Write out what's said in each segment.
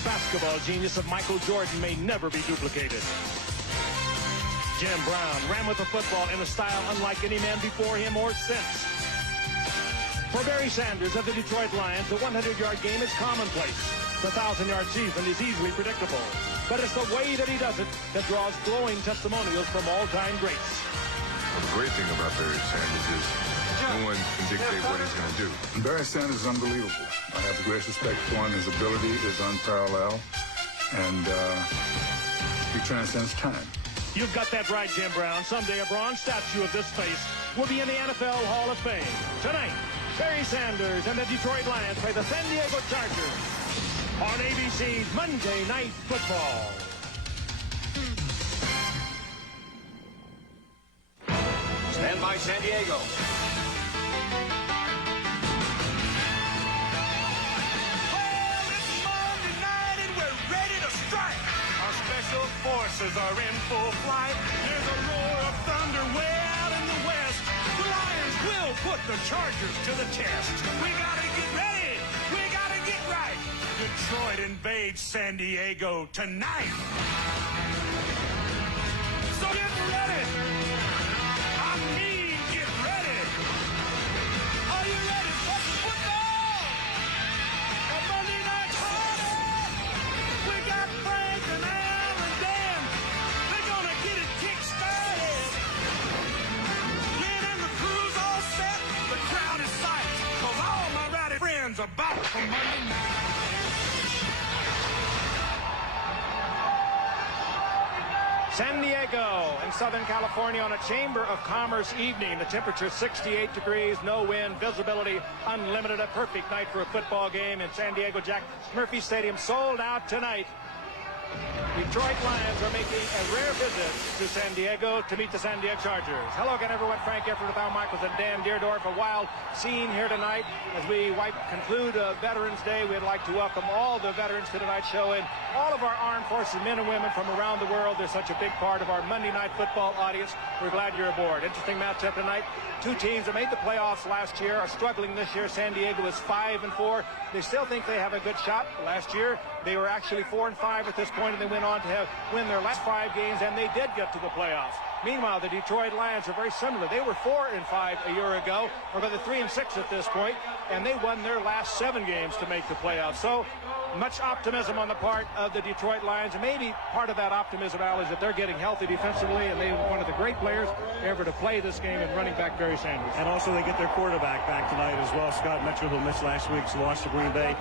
The basketball genius of Michael Jordan may never be duplicated. Jim Brown ran with the football in a style unlike any man before him or since. For Barry Sanders of the Detroit Lions, the 100-yard game is commonplace. The 1,000-yard season is easily predictable. But it's the way that he does it that draws glowing testimonials from all-time greats. Well, the great thing about Barry Sanders is no one can dictate what he's going to do. Barry Sanders is unbelievable. I have the greatest respect for him. His ability is unparalleled, and he transcends time. You've got that right, Jim Brown. Someday a bronze statue of this face will be in the NFL Hall of Fame. Tonight, Barry Sanders and the Detroit Lions play the San Diego Chargers on ABC's Monday Night Football. Stand by, San Diego. Special forces are in full flight. There's a roar of thunder way out in the west. The Lions will put the Chargers to the test. We gotta get ready. We gotta get right. Detroit invades San Diego tonight. So get ready. I mean, get ready. Are you ready for the football? A Monday night party. We got Frank and Al and Dan. They're gonna get it kick-started. Lynn and the crew's all set. The crowd is psyched, 'cause all my rowdy friends are back for Monday night. San Diego in Southern California on a Chamber of Commerce evening. The temperature 68 degrees, no wind, visibility unlimited. A perfect night for a football game in San Diego. Jack Murphy Stadium sold out tonight. Detroit Lions are making a rare visit to San Diego to meet the San Diego Chargers. Hello again, everyone. Frank Efford with Al Michaels and Dan Deerdorf. A wild scene here tonight as we conclude Veterans Day. We'd like to welcome all the veterans to tonight's show and all of our armed forces men and women from around the world. They're such a big part of our Monday Night Football audience. We're glad you're aboard. Interesting matchup tonight. Two teams that made the playoffs last year are struggling this year. San Diego is 5-4. They still think they have a good shot. Last year, they were actually 4-5 at this point, and they went on to win their last 5 games, and they did get to the playoffs. Meanwhile, the Detroit Lions are very similar. They were 4-5 a year ago, or rather 3-6 at this point, and they won their last 7 games to make the playoffs. So much optimism on the part of the Detroit Lions, and maybe part of that optimism, Al, is that they're getting healthy defensively, and they have one of the great players ever to play this game in running back Barry Sanders. And also they get their quarterback back tonight as well. Scott Mitchell, who missed last week's loss to Green Bay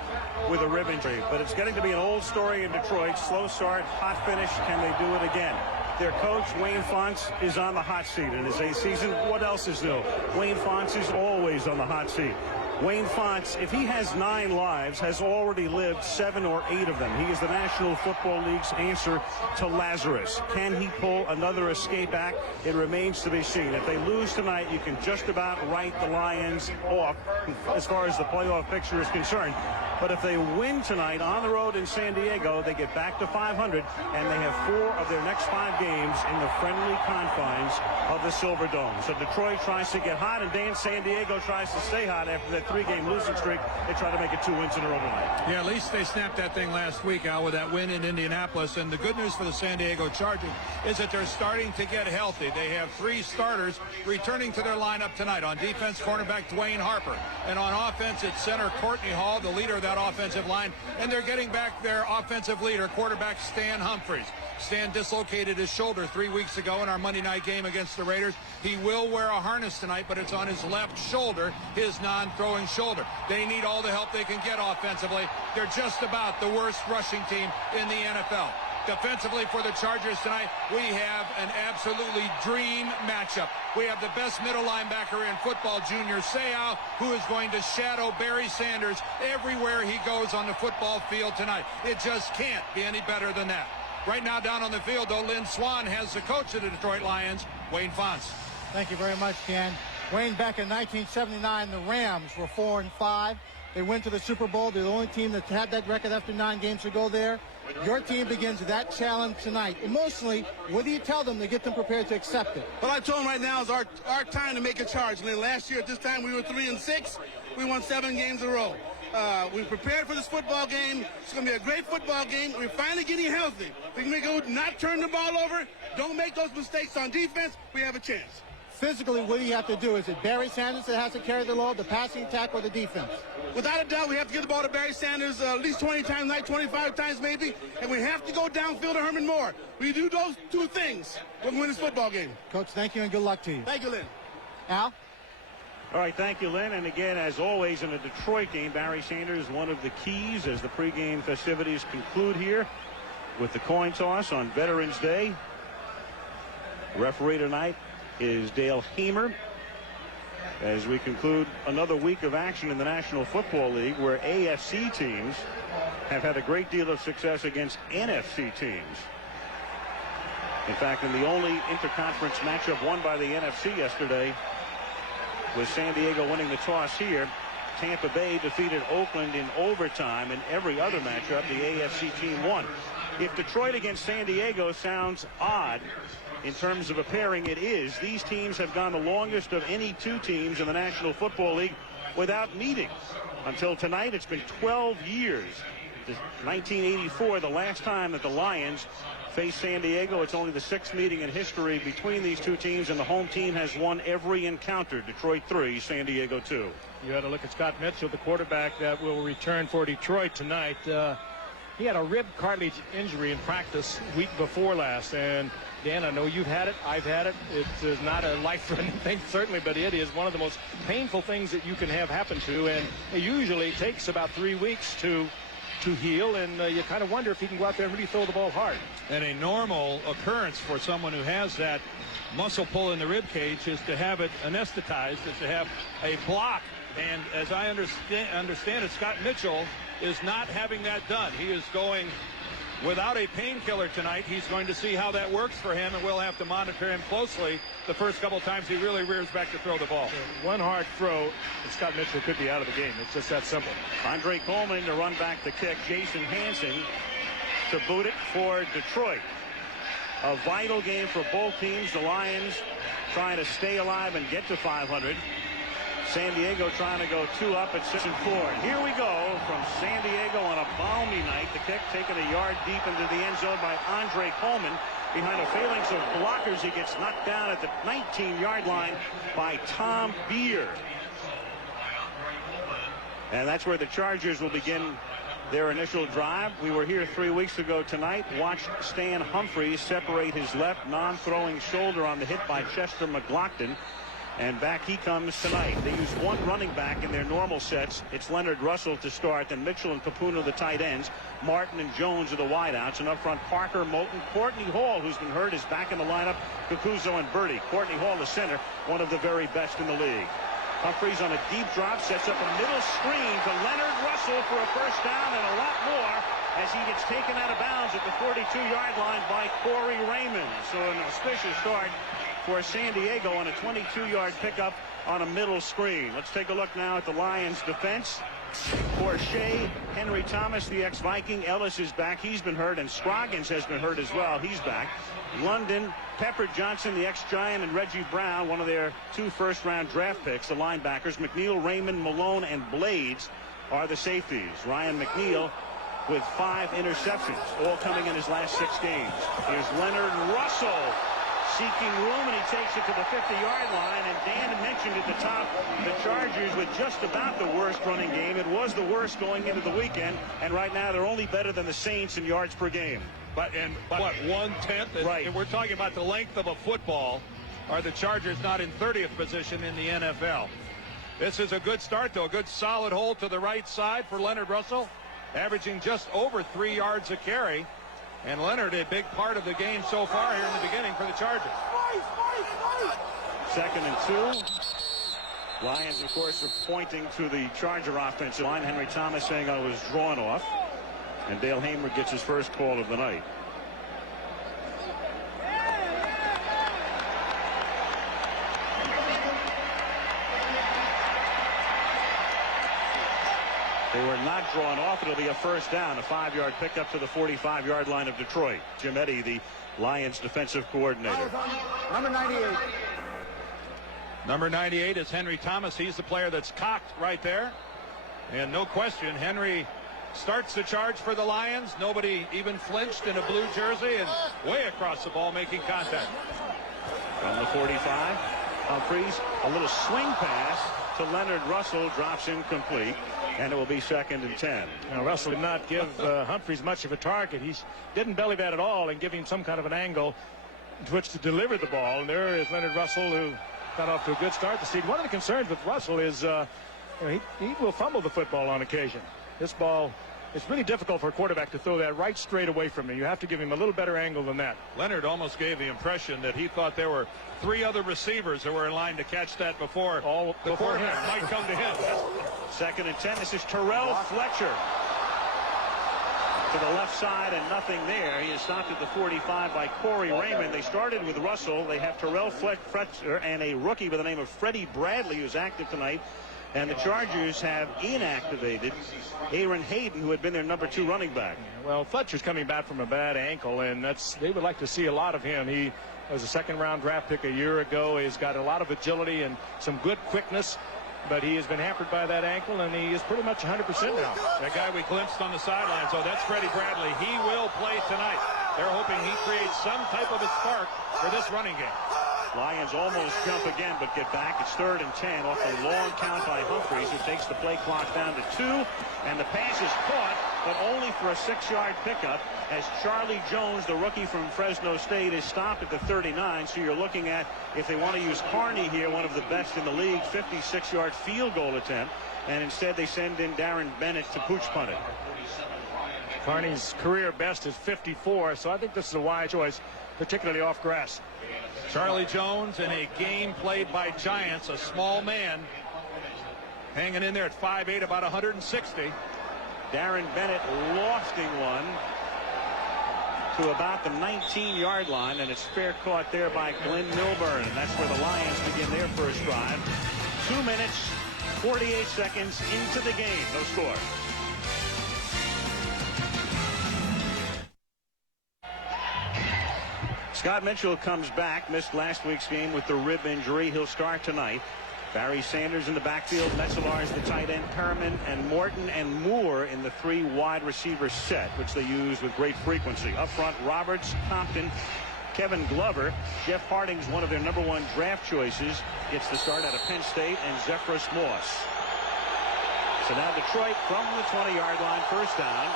with a rib injury. But it's getting to be an old story in Detroit. Slow start, hot finish. Can they do it again? Their coach, Wayne Fontes, is on the hot seat in his 8th season. What else is new? Wayne Fontes is always on the hot seat. Wayne Fontes, if he has 9 lives, has already lived 7 or 8 of them. He is the National Football League's answer to Lazarus. Can he pull another escape act? It remains to be seen. If they lose tonight, you can just about write the Lions off as far as the playoff picture is concerned. But if they win tonight on the road in San Diego, they get back to 500, and they have 4 of their next 5 games in the friendly confines of the Silver Dome. So Detroit tries to get hot, and San Diego tries to stay hot after that 3-game losing streak. They try to make it 2 wins in a row tonight. Yeah, at least they snapped that thing last week, Al, with that win in Indianapolis. And the good news for the San Diego Chargers is that they're starting to get healthy. They have 3 starters returning to their lineup tonight. On defense, cornerback Dwayne Harper. And on offense, it's center Courtney Hall, the leader of that offensive line. And they're getting back their offensive leader, quarterback Stan Humphries. Stan dislocated his shoulder 3 weeks ago in our Monday night game against the Raiders. He will wear a harness tonight, but it's on his left shoulder, his non-throwing shoulder. They need all the help they can get offensively. They're just about the worst rushing team in the NFL. Defensively for the Chargers tonight, we have an absolutely dream matchup. We have the best middle linebacker in football, Junior Seau, who is going to shadow Barry Sanders everywhere he goes on the football field tonight. It just can't be any better than that. Right now down on the field, though, Lynn Swann has the coach of the Detroit Lions, Wayne Fontes. Thank you very much, Dan. Wayne, back in 1979, the Rams were 4-5. They went to the Super Bowl. They're the only team that had that record after 9 games to go there. Your team begins that challenge tonight. Emotionally, what do you tell them to get them prepared to accept it? What I told them right now is our time to make a charge. And then last year at this time we were 3-6. We won 7 games in a row. We prepared for this football game. It's going to be a great football game. We're finally getting healthy. We can not turn the ball over. Don't make those mistakes on defense. We have a chance. Physically, what do you have to do? Is it Barry Sanders that has to carry the load, the passing attack, or the defense? Without a doubt, we have to get the ball to Barry Sanders at least 20 times a night, 25 times maybe, and we have to go downfield to Herman Moore. We do those two things, we'll win this football game. Coach, thank you and good luck to you. Thank you, Lynn. Al? All right, thank you, Lynn. And again, as always, in a Detroit game, Barry Sanders, one of the keys as the pregame festivities conclude here with the coin toss on Veterans Day. Referee tonight is Dale Hamer, as we conclude another week of action in the National Football League, where AFC teams have had a great deal of success against NFC teams. In fact, in the only interconference matchup won by the NFC yesterday, with San Diego winning the toss here, Tampa Bay defeated Oakland in overtime. In every other matchup, the AFC team won. If Detroit against San Diego sounds odd in terms of a pairing, it is. These teams have gone the longest of any two teams in the National Football League without meeting. Until tonight, it's been 12 years. 1984, the last time that the Lions faced San Diego. It's only the 6th meeting in history between these two teams, and the home team has won every encounter. Detroit 3, San Diego 2. You had to look at Scott Mitchell, the quarterback that will return for Detroit tonight. He had a rib cartilage injury in practice week before last, and Dan, I know you've had it, I've had it. It is not a life-threatening thing, certainly, but it is one of the most painful things that you can have happen to, and it usually takes about 3 weeks to heal, and you kind of wonder if he can go out there and really throw the ball hard. And a normal occurrence for someone who has that muscle pull in the rib cage is to have it anesthetized, is to have a block. And as I understand it, Scott Mitchell is not having that done. He is going without a painkiller tonight. He's going to see how that works for him, and we'll have to monitor him closely the first couple times he really rears back to throw the ball. One hard throw, and Scott Mitchell could be out of the game. It's just that simple. Andre Coleman to run back the kick. Jason Hansen to boot it for Detroit. A vital game for both teams. The Lions trying to stay alive and get to 500. San Diego trying to go 2 up at 6-4. Here we go from San Diego on a balmy night. The kick taken a yard deep into the end zone by Andre Coleman. Behind a phalanx of blockers, he gets knocked down at the 19-yard line by Tom Beer. And that's where the Chargers will begin their initial drive. We were here 3 weeks ago tonight, watched Stan Humphries separate his left non-throwing shoulder on the hit by Chester McLaughlin. And back he comes tonight. They use one running back in their normal sets. It's Leonard Russell to start, then Mitchell and Capuno the tight ends. Martin and Jones are the wideouts. And up front, Parker, Moulton, Courtney Hall, who's been hurt, is back in the lineup. Cucuzzo and Birdie. Courtney Hall, the center, one of the very best in the league. Humphries on a deep drop, sets up a middle screen to Leonard Russell for a first down and a lot more as he gets taken out of bounds at the 42-yard line by Corey Raymond. So an auspicious start for San Diego on a 22-yard pickup on a middle screen. Let's take a look now at the Lions defense. For Shea, Henry Thomas, the ex-Viking. Ellis is back. He's been hurt, and Scroggins has been hurt as well. He's back. London, Pepper Johnson, the ex-Giant, and Reggie Brown, one of their 2 first-round draft picks, the linebackers. McNeil, Raymond, Malone, and Blades are the safeties. Ryan McNeil with 5 interceptions, all coming in his last 6 games. Here's Leonard Russell seeking room, and he takes it to the 50-yard line. And Dan mentioned at the top, the Chargers with just about the worst running game. It was the worst going into the weekend, and right now they're only better than the Saints in yards per game. But what, 1/10? Right. And we're talking about the length of a football. Are the Chargers not in 30th position in the NFL? This is a good start, though. A good solid hold to the right side for Leonard Russell, averaging just over 3 yards a carry. And Leonard, a big part of the game so far here in the beginning for the Chargers. 2nd and 2. Lions, of course, are pointing to the Charger offensive line. Henry Thomas saying I was drawn off. And Dale Hamer gets his first call of the night. They were not drawn off. It'll be a first down, a 5-yard pickup to the 45-yard line of Detroit. Jim Eddy, the Lions defensive coordinator. Number 98. Number 98 is Henry Thomas. He's the player that's cocked right there. And no question, Henry starts the charge for the Lions. Nobody even flinched in a blue jersey, and way across the ball making contact. From the 45, Humphries, a little swing pass to Leonard Russell, drops incomplete, and it will be 2nd and 10. Now, Russell did not give Humphries much of a target. He didn't belly that at all and give him some kind of an angle to which to deliver the ball. And there is Leonard Russell, who got off to a good start this season. One of the concerns with Russell is he will fumble the football on occasion. This ball, it's really difficult for a quarterback to throw that right straight away from him. You have to give him a little better angle than that. Leonard almost gave the impression that he thought there were 3 other receivers that were in line to catch that before the quarterback might come to him. 2nd and 10. This is Terrell Fletcher to the left side, and nothing there. He is stopped at the 45 by Corey Raymond. They started with Russell. They have Terrell Fletcher and a rookie by the name of Freddie Bradley, who's active tonight. And the Chargers have inactivated Aaron Hayden, who had been their number 2 running back. Well, Fletcher's coming back from a bad ankle, and they would like to see a lot of him. He was a 2nd-round draft pick a year ago. He's got a lot of agility and some good quickness, but he has been hampered by that ankle, and he is pretty much 100% now. That guy we glimpsed on the sideline, so that's Freddie Bradley. He will play tonight. They're hoping he creates some type of a spark for this running game. Lions almost jump again, but get back. It's 3rd and 10 off a long count by Humphries, who takes the play clock down to 2. And the pass is caught, but only for a 6-yard pickup, as Charlie Jones, the rookie from Fresno State, is stopped at the 39. So you're looking at, if they want to use Carney here, one of the best in the league, 56-yard field goal attempt. And instead they send in Darren Bennett to pooch punt it. Carney's career best is 54, so I think this is a wise choice, particularly off grass. Charlie Jones in a game played by Giants, a small man, hanging in there at 5'8", about 160. Darren Bennett lofting one to about the 19-yard line, and it's fair caught there by Glenn Milburn, and that's where the Lions begin their first drive. 2 minutes, 48 seconds into the game. No score. Scott Mitchell comes back, missed last week's game with the rib injury. He'll start tonight. Barry Sanders in the backfield. Metzelaar is the tight end. Perriman and Morton and Moore in the 3 wide receiver set, which they use with great frequency. Up front, Roberts, Compton, Kevin Glover. Jeff Harding's one of their number 1 draft choices. Gets the start out of Penn State, and Zephyrus Moss. So now Detroit from the 20-yard line, first down.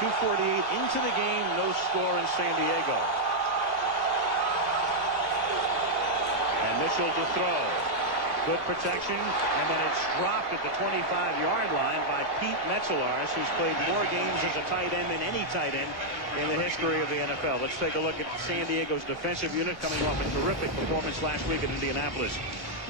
2:48 into the game, no score in San Diego. Mitchell to throw. Good protection, and then it's dropped at the 25-yard line by Pete Metzelaar, who's played more games as a tight end than any tight end in the history of the NFL. Let's take a look at San Diego's defensive unit, coming off a terrific performance last week in Indianapolis.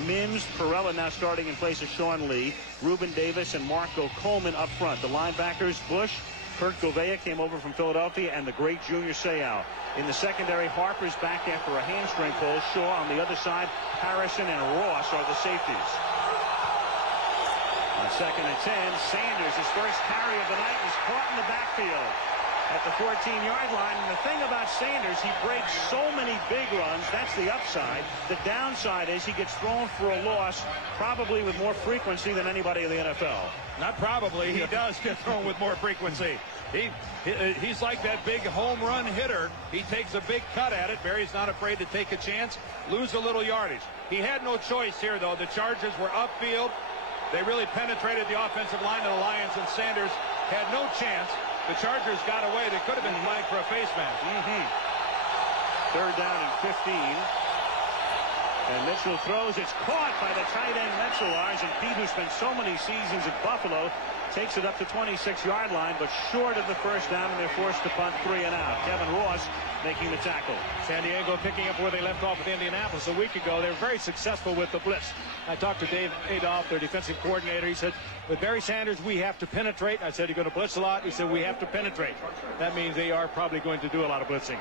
Mims, Perella now starting in place of Sean Lee, Reuben Davis, and Marco Coleman up front. The linebackers, Bush, Kurt Gouveia came over from Philadelphia, and the great Junior Seau. In the secondary, Harper's back after a hamstring pull. Shaw on the other side. Harrison and Ross are the safeties. On 2nd and 10, Sanders, his first carry of the night, is caught in the backfield at the 14-yard line. And the thing about Sanders, he breaks so many big runs. That's the upside. The downside is he gets thrown for a loss, probably with more frequency than anybody in the NFL. Not probably. He does get thrown with more frequency. He's like that big home run hitter. He takes a big cut at it. Barry's not afraid to take a chance, lose a little yardage. He had no choice here, though. The Chargers were upfield. They really penetrated the offensive line of the Lions, and Sanders had no chance. The Chargers got away. They could have been flagged for a face mask. 3rd down and 15. And Mitchell throws. It's caught by the tight end Metzelaar, and Pete, who spent so many seasons at Buffalo, takes it up to 26-yard line, but short of the first down, and they're forced to punt 3 and out. Kevin Ross making the tackle. San Diego picking up where they left off with Indianapolis a week ago. They were very successful with the blitz. I talked to Dave Adolph, their defensive coordinator. He said, with Barry Sanders, we have to penetrate. I said, you're going to blitz a lot? He said, we have to penetrate. That means they are probably going to do a lot of blitzing.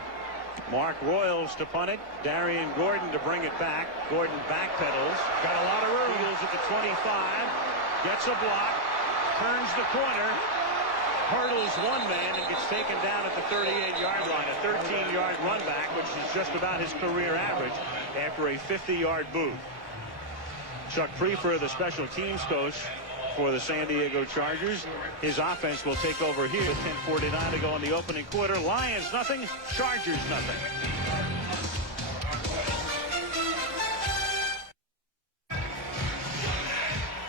Mark Royals to punt it. Darian Gordon to bring it back. Gordon backpedals. Got a lot of room. Eagles at the 25. Gets a block. Turns the corner. Hurdles one man and gets taken down at the 38-yard line. A 13-yard run back, which is just about his career average after a 50-yard boot. Chuck Prefer, the special teams coach, for the San Diego Chargers. His offense will take over here with 10:49 to go in the opening quarter. Lions nothing, Chargers nothing.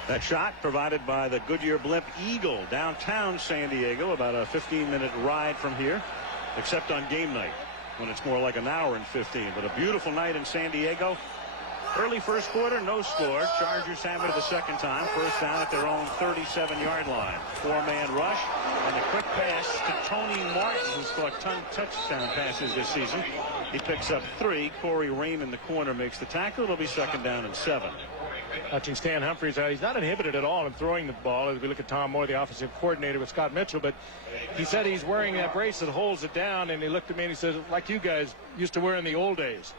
That shot provided by the Goodyear Blimp Eagle, downtown San Diego, about a 15-minute ride from here, except on game night when it's more like an hour and 15. But a beautiful night in San Diego. Early first quarter, no score. Chargers have it the second time. First down at their own 37-yard line. Four-man rush and a quick pass to Tony Martin, who's caught 10 touchdown passes this season. He picks up 3. Corey Raymond, the corner, makes the tackle. It'll be second down and 7. Watching Stan Humphries, he's not inhibited at all in throwing the ball as we look at Tom Moore, the offensive coordinator with Scott Mitchell, but he said he's wearing that brace that holds it down, and he looked at me and he says, like you guys used to wear in the old days.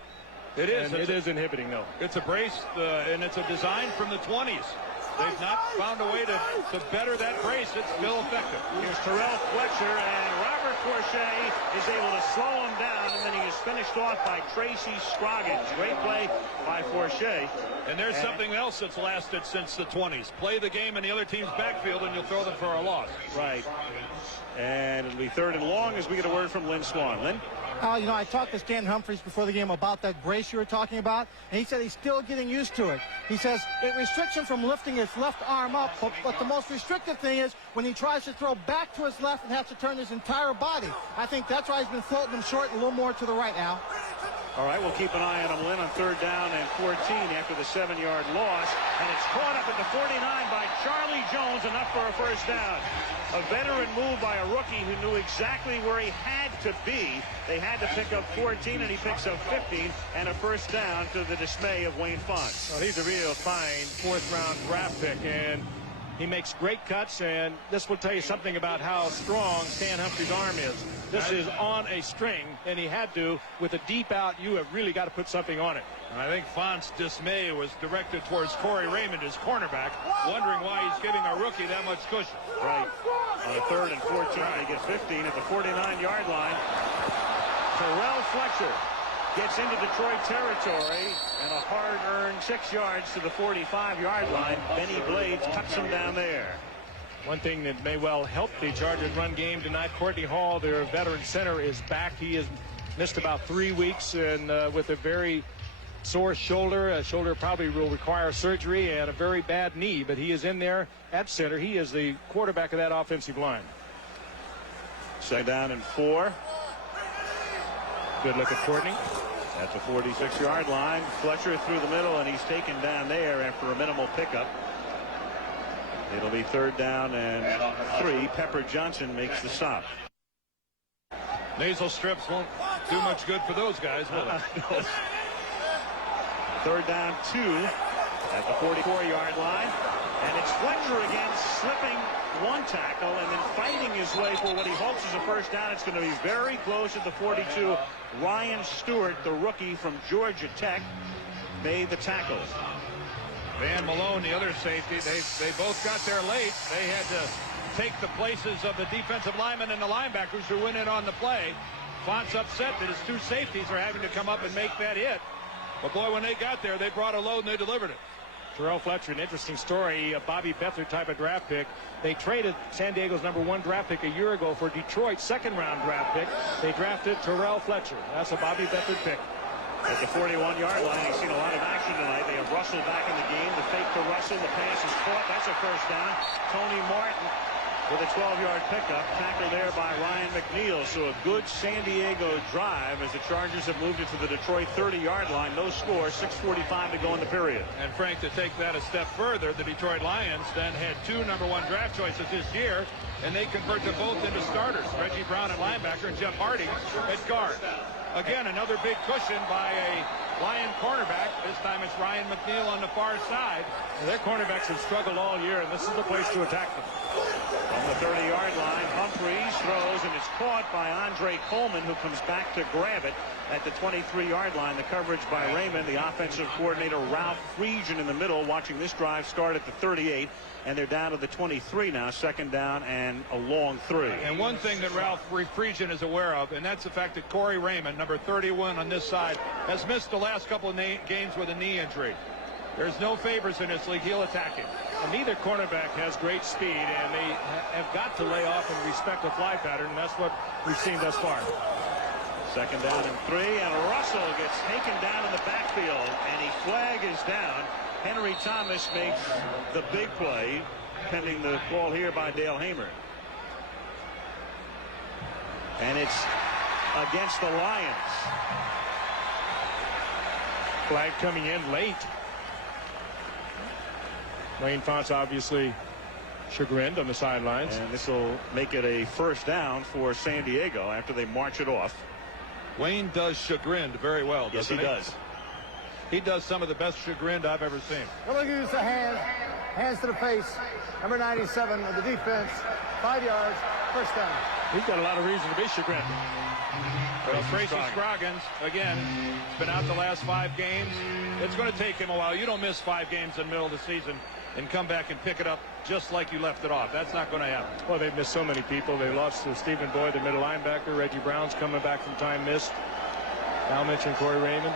It is. It is inhibiting, though. It's a brace, and it's a design from the 20s. They've not found a way to better that brace. It's still effective. Here's Terrell Fletcher, and Robert Forshea is able to slow him down, and then he is finished off by Tracy Scroggins. Great play by Forshea. And there's something else that's lasted since the 20s. Play the game in the other team's backfield, and you'll throw them for a loss. Right. And it'll be third and long as we get a word from Lynn Swann. Lynn? You know, I talked to Stan Humphries before the game about that brace you were talking about, and he said he's still getting used to it. He says it restricts him from lifting his left arm up, but the most restrictive thing is when he tries to throw back to his left and has to turn his entire body. I think that's why he's been floating him short and a little more to the right now. All right, we'll keep an eye on him, Lynn, on third down and 14 after the 7-yard loss. And it's caught up at the 49 by Charlie Jones, enough for a first down. A veteran move by a rookie who knew exactly where he had to be. They had to pick up 14, and he picks up 15, and a first down to the dismay of Wayne Fontes. Well, he's a real fine fourth-round draft pick, and he makes great cuts, and this will tell you something about how strong Stan Humphries' arm is. This is on a string, and he had to. With a deep out, you have really got to put something on it. And I think Fonte's dismay was directed towards Corey Raymond, his cornerback, wondering why he's giving a rookie that much cushion. Right. On a third and 14, they get 15 at the 49-yard line. Terrell Fletcher gets into Detroit territory, and a hard-earned 6 yards to the 45-yard line. Benny Blades cuts him down there. One thing that may well help the Chargers run game tonight, Courtney Hall, their veteran center, is back. He has missed about 3 weeks and with a very sore shoulder. A shoulder probably will require surgery, and a very bad knee, but he is in there at center. He is the quarterback of that offensive line. Second down and 4. Good look at Courtney. At the 46-yard line, Fletcher through the middle, and he's taken down there after a minimal pickup. It'll be third down and 3. Pepper Johnson makes the stop. Nasal strips won't do much good for those guys, will they? Third down 2 at the 44-yard line. And it's Fletcher again, slipping one tackle and then fighting his way for what he hopes is a first down. It's going to be very close at the 42. Ryan Stewart, the rookie from Georgia Tech, made the tackle. Van Malone, the other safety, they both got there late. They had to take the places of the defensive linemen and the linebackers who went in on the play. Fonte's upset that his 2 safeties are having to come up and make that hit. But boy, when they got there, they brought a load and they delivered it. Terrell Fletcher, an interesting story, a Bobby Beathard type of draft pick. They traded San Diego's #1 draft pick a year ago for Detroit's second-round draft pick. They drafted Terrell Fletcher. That's a Bobby Beathard pick. At the 41-yard line, he's seen a lot of action tonight. They have Russell back in the game. The fake to Russell. The pass is caught. That's a first down. Tony Martin with a 12-yard pickup. Tackled there by Ryan McNeil. So a good San Diego drive as the Chargers have moved it to the Detroit 30-yard line. No score. 6:45 to go in the period. And Frank, to take that a step further, the Detroit Lions then had 2 #1 draft choices this year, and they convert them both into starters. Reggie Brown at linebacker and Jeff Hardy at guard. Again, another big cushion by a Lion cornerback. This time it's Ryan McNeil on the far side. And their cornerbacks have struggled all year, and this is the place to attack them. On the 30-yard line, Humphries throws, and it's caught by Andre Coleman, who comes back to grab it at the 23-yard line. The coverage by Raymond, the offensive coordinator Ralph Friedgen in the middle, watching this drive start at the 38. And they're down to the 23 now, second down and a long 3. And one thing that Ralph Friedgen is aware of, and that's the fact that Corey Raymond, number 31 on this side, has missed the last couple of games with a knee injury. There's no favors in this league. He'll attack him. And neither cornerback has great speed, and they have got to lay off and respect the fly pattern, and that's what we've seen thus far. Second down and 3, and Russell gets taken down in the backfield, and his flag is down. Henry Thomas makes the big play, pending the call here by Dale Hamer. And it's against the Lions. Flag coming in late. Lane Fonts obviously chagrined on the sidelines. And this will make it a first down for San Diego after they march it off. Wayne does chagrined very well, doesn't he? Yes, he does. He does some of the best chagrined I've ever seen. They're going to use the hands to the face. Number 97 of the defense, 5 yards, first down. He's got a lot of reason to be chagrined. Well, Tracy Scroggins, again, has been out the last 5 games. It's going to take him a while. You don't miss 5 games in the middle of the season and come back and pick it up just like you left it off. That's not going to happen. Well, they've missed so many people. They lost to Stephen Boyd, the middle linebacker. Reggie Brown's coming back from time missed. Al mentioned Corey Raymond.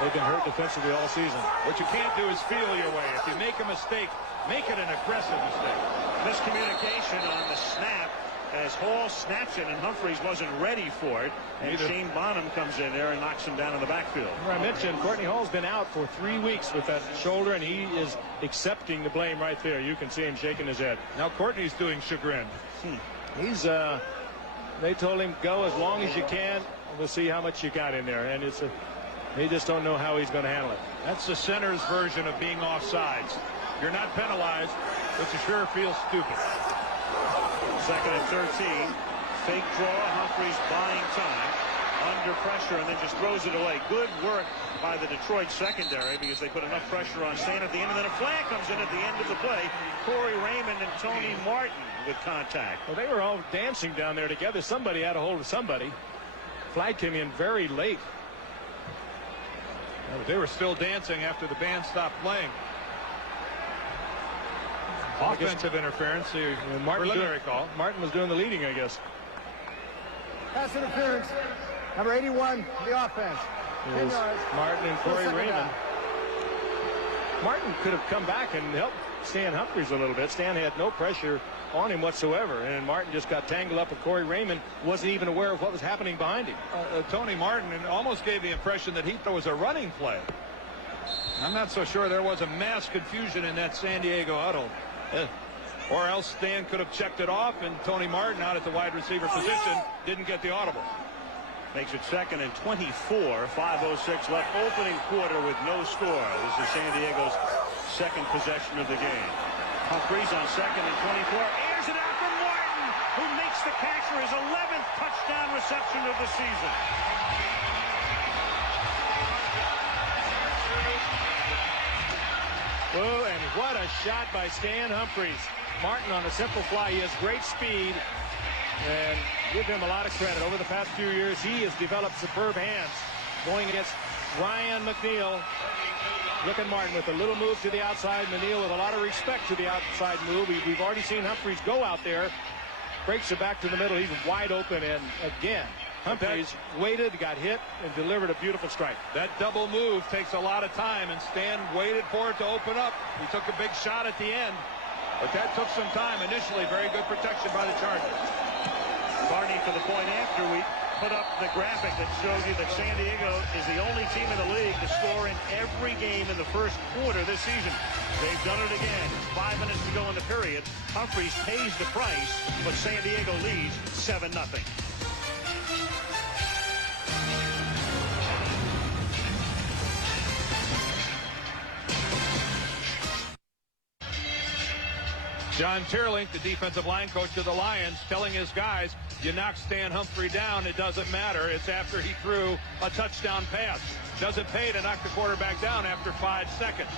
They've been hurt defensively all season. What you can't do is feel your way. If you make a mistake, make it an aggressive mistake. Miscommunication on the snap as Hall snaps it, and Humphreys wasn't ready for it. And Shane Bonham comes in there and knocks him down in the backfield. I mentioned Courtney Hall's been out for 3 weeks with that shoulder, and he is accepting the blame right there. You can see him shaking his head. Now Courtney's doing chagrin. He's they told him go as long as you can. We'll see how much you got in there, and they just don't know how he's going to handle it. That's the center's version of being offsides. You're not penalized, but you sure feel stupid. Second and 13. Fake draw. Humphreys buying time. Under pressure and then just throws it away. Good work by the Detroit secondary because they put enough pressure on Stan at the end. And then a flag comes in at the end of the play. Corey Raymond and Tony Martin with contact. Well, they were all dancing down there together. Somebody had a hold of somebody. Flag came in very late. They were still dancing after the band stopped playing. Offensive interference. Preliminary call. Martin was doing the leading, I guess. Pass interference. Number 81, the offense. 10 yards. Martin and Corey Raymond. Down. Martin could have come back and helped Stan Humphreys a little bit. Stan had no pressure on him whatsoever, and Martin just got tangled up with Corey Raymond. Wasn't even aware of what was happening behind him. Tony Martin almost gave the impression that he thought it was a running play. I'm not so sure there was a mass confusion in that San Diego huddle. Or else Stan could have checked it off, and Tony Martin out at the wide receiver position didn't get the audible. Makes it second and 24. 5:06 left. Opening quarter with no score. This is San Diego's second possession of the game. Humphreys on second and 24. Airs it out for Martin, who makes the catch for his 11th touchdown reception of the season. Oh, and what a shot by Stan Humphreys. Martin on a simple fly. He has great speed, and give him a lot of credit. Over the past few years, he has developed superb hands. Going against Ryan McNeil. Look at Martin with a little move to the outside. McNeil with a lot of respect to the outside move. We've already seen Humphreys go out there. Breaks it back to the middle. He's wide open, and again, Humphreys waited, got hit, and delivered a beautiful strike. That double move takes a lot of time, and Stan waited for it to open up. He took a big shot at the end, but that took some time. Initially, very good protection by the Chargers. Barney for the point after we put up the graphic that shows you that San Diego is the only team in the league to score in every game in the first quarter this season. They've done it again. 5 minutes to go in the period. Humphreys pays the price, but San Diego leads 7-0. John Teerlink, the defensive line coach of the Lions, telling his guys, you knock Stan Humphrey down, it doesn't matter. It's after he threw a touchdown pass. Doesn't pay to knock the quarterback down after 5 seconds.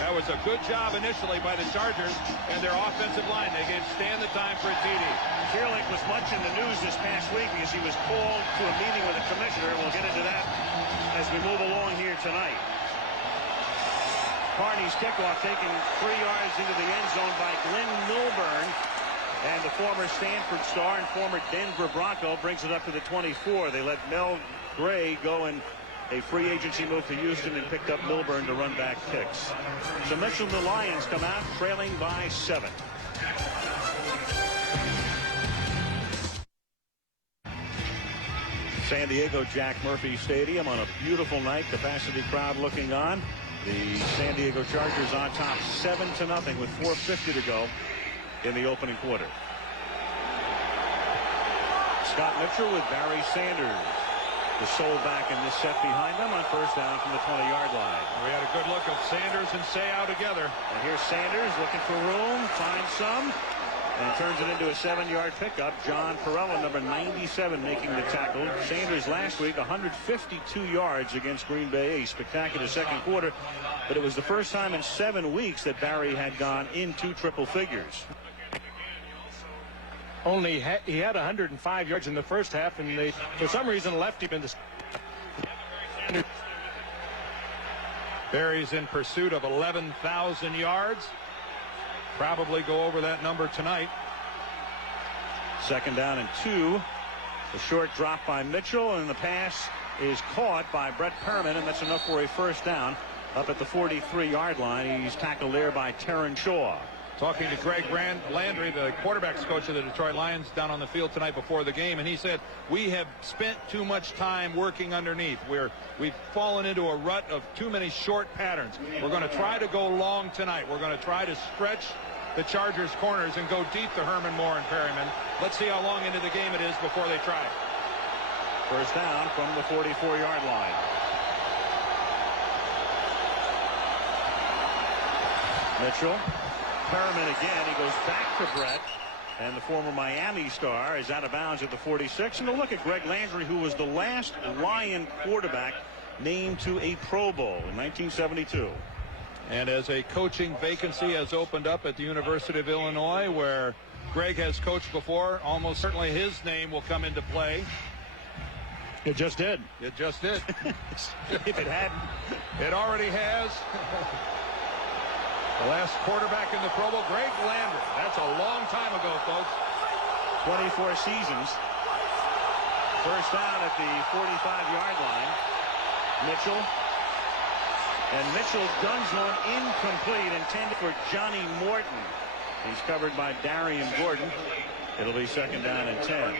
That was a good job initially by the Chargers and their offensive line. They gave Stan the time for a TD. Teerlink was much in the news this past week because he was called to a meeting with the commissioner. We'll get into that as we move along here tonight. Carney's kickoff taken 3 yards into the end zone by Glenn Milburn. And the former Stanford star and former Denver Bronco brings it up to the 24. They let Mel Gray go and a free agency move to Houston and picked up Milburn to run back kicks. So Mitchell and the Lions come out trailing by 7. San Diego Jack Murphy Stadium on a beautiful night. Capacity crowd looking on. The San Diego Chargers on top 7-0 with 4:50 to go in the opening quarter. Scott Mitchell with Barry Sanders, the sole back in this set behind them on first down from the 20-yard line. We had a good look of Sanders and Seau together. And here's Sanders looking for room, finds some, and turns it into a 7-yard pickup. John Perella, number 97, making the tackle. Sanders last week 152 yards against Green Bay, a spectacular second quarter, but it was the first time in 7 weeks that Barry had gone into triple figures. Only he had 105 yards in the first half, and they, for some reason, left him in the. Barry's in pursuit of 11,000 yards. Probably go over that number tonight. Second down and 2. A short drop by Mitchell, and the pass is caught by Brett Perriman, and that's enough for a first down up at the 43-yard line. He's tackled there by Terran Shaw. Talking to Greg Landry, the quarterback's coach of the Detroit Lions, down on the field tonight before the game, and he said, we have spent too much time working underneath. We've fallen into a rut of too many short patterns. We're going to try to go long tonight. We're going to try to stretch the Chargers' corners and go deep to Herman, Moore, and Perryman. Let's see how long into the game it is before they try it. First down from the 44-yard line. Mitchell. Perriman again. He goes back to Brett, and the former Miami star is out of bounds at the 46. And a look at Greg Landry, who was the last Lion quarterback named to a Pro Bowl in 1972. And as a coaching vacancy has opened up at the University of Illinois, where Greg has coached before, almost certainly his name will come into play. It just did. It just did. If it hadn't. It already has. The last quarterback in the Pro Bowl, Greg Landry. That's a long time ago, folks. 24 seasons. First down at the 45-yard line. Mitchell. And Mitchell guns one incomplete, intended for Johnny Morton. He's covered by Darian Gordon. It'll be second down and 10.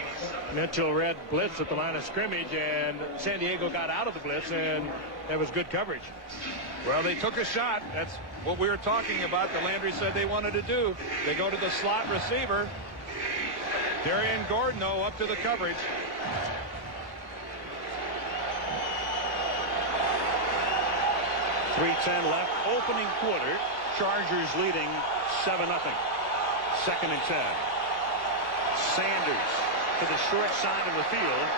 Mitchell read blitz at the line of scrimmage, and San Diego got out of the blitz, and there was good coverage. Well, they took a shot. That's what we were talking about that Landry said they wanted to do. They go to the slot receiver. Darian Gordon, though, up to the coverage. .310 left. Opening quarter. Chargers leading 7-0. Second and 10. Sanders to the short side of the field.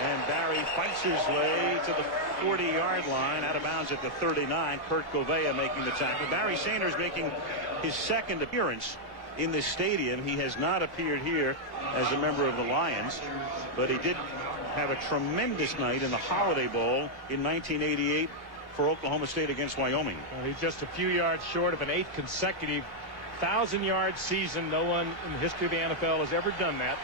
And Barry fights his way to the 40-yard line, out of bounds at the 39. Kurt Govea making the tackle. Barry Sanders making his second appearance in this stadium. He has not appeared here as a member of the Lions, but he did have a tremendous night in the Holiday Bowl in 1988 for Oklahoma State against Wyoming. He's just a few yards short of an 8th consecutive 1,000-yard season. No one in the history of the NFL has ever done that.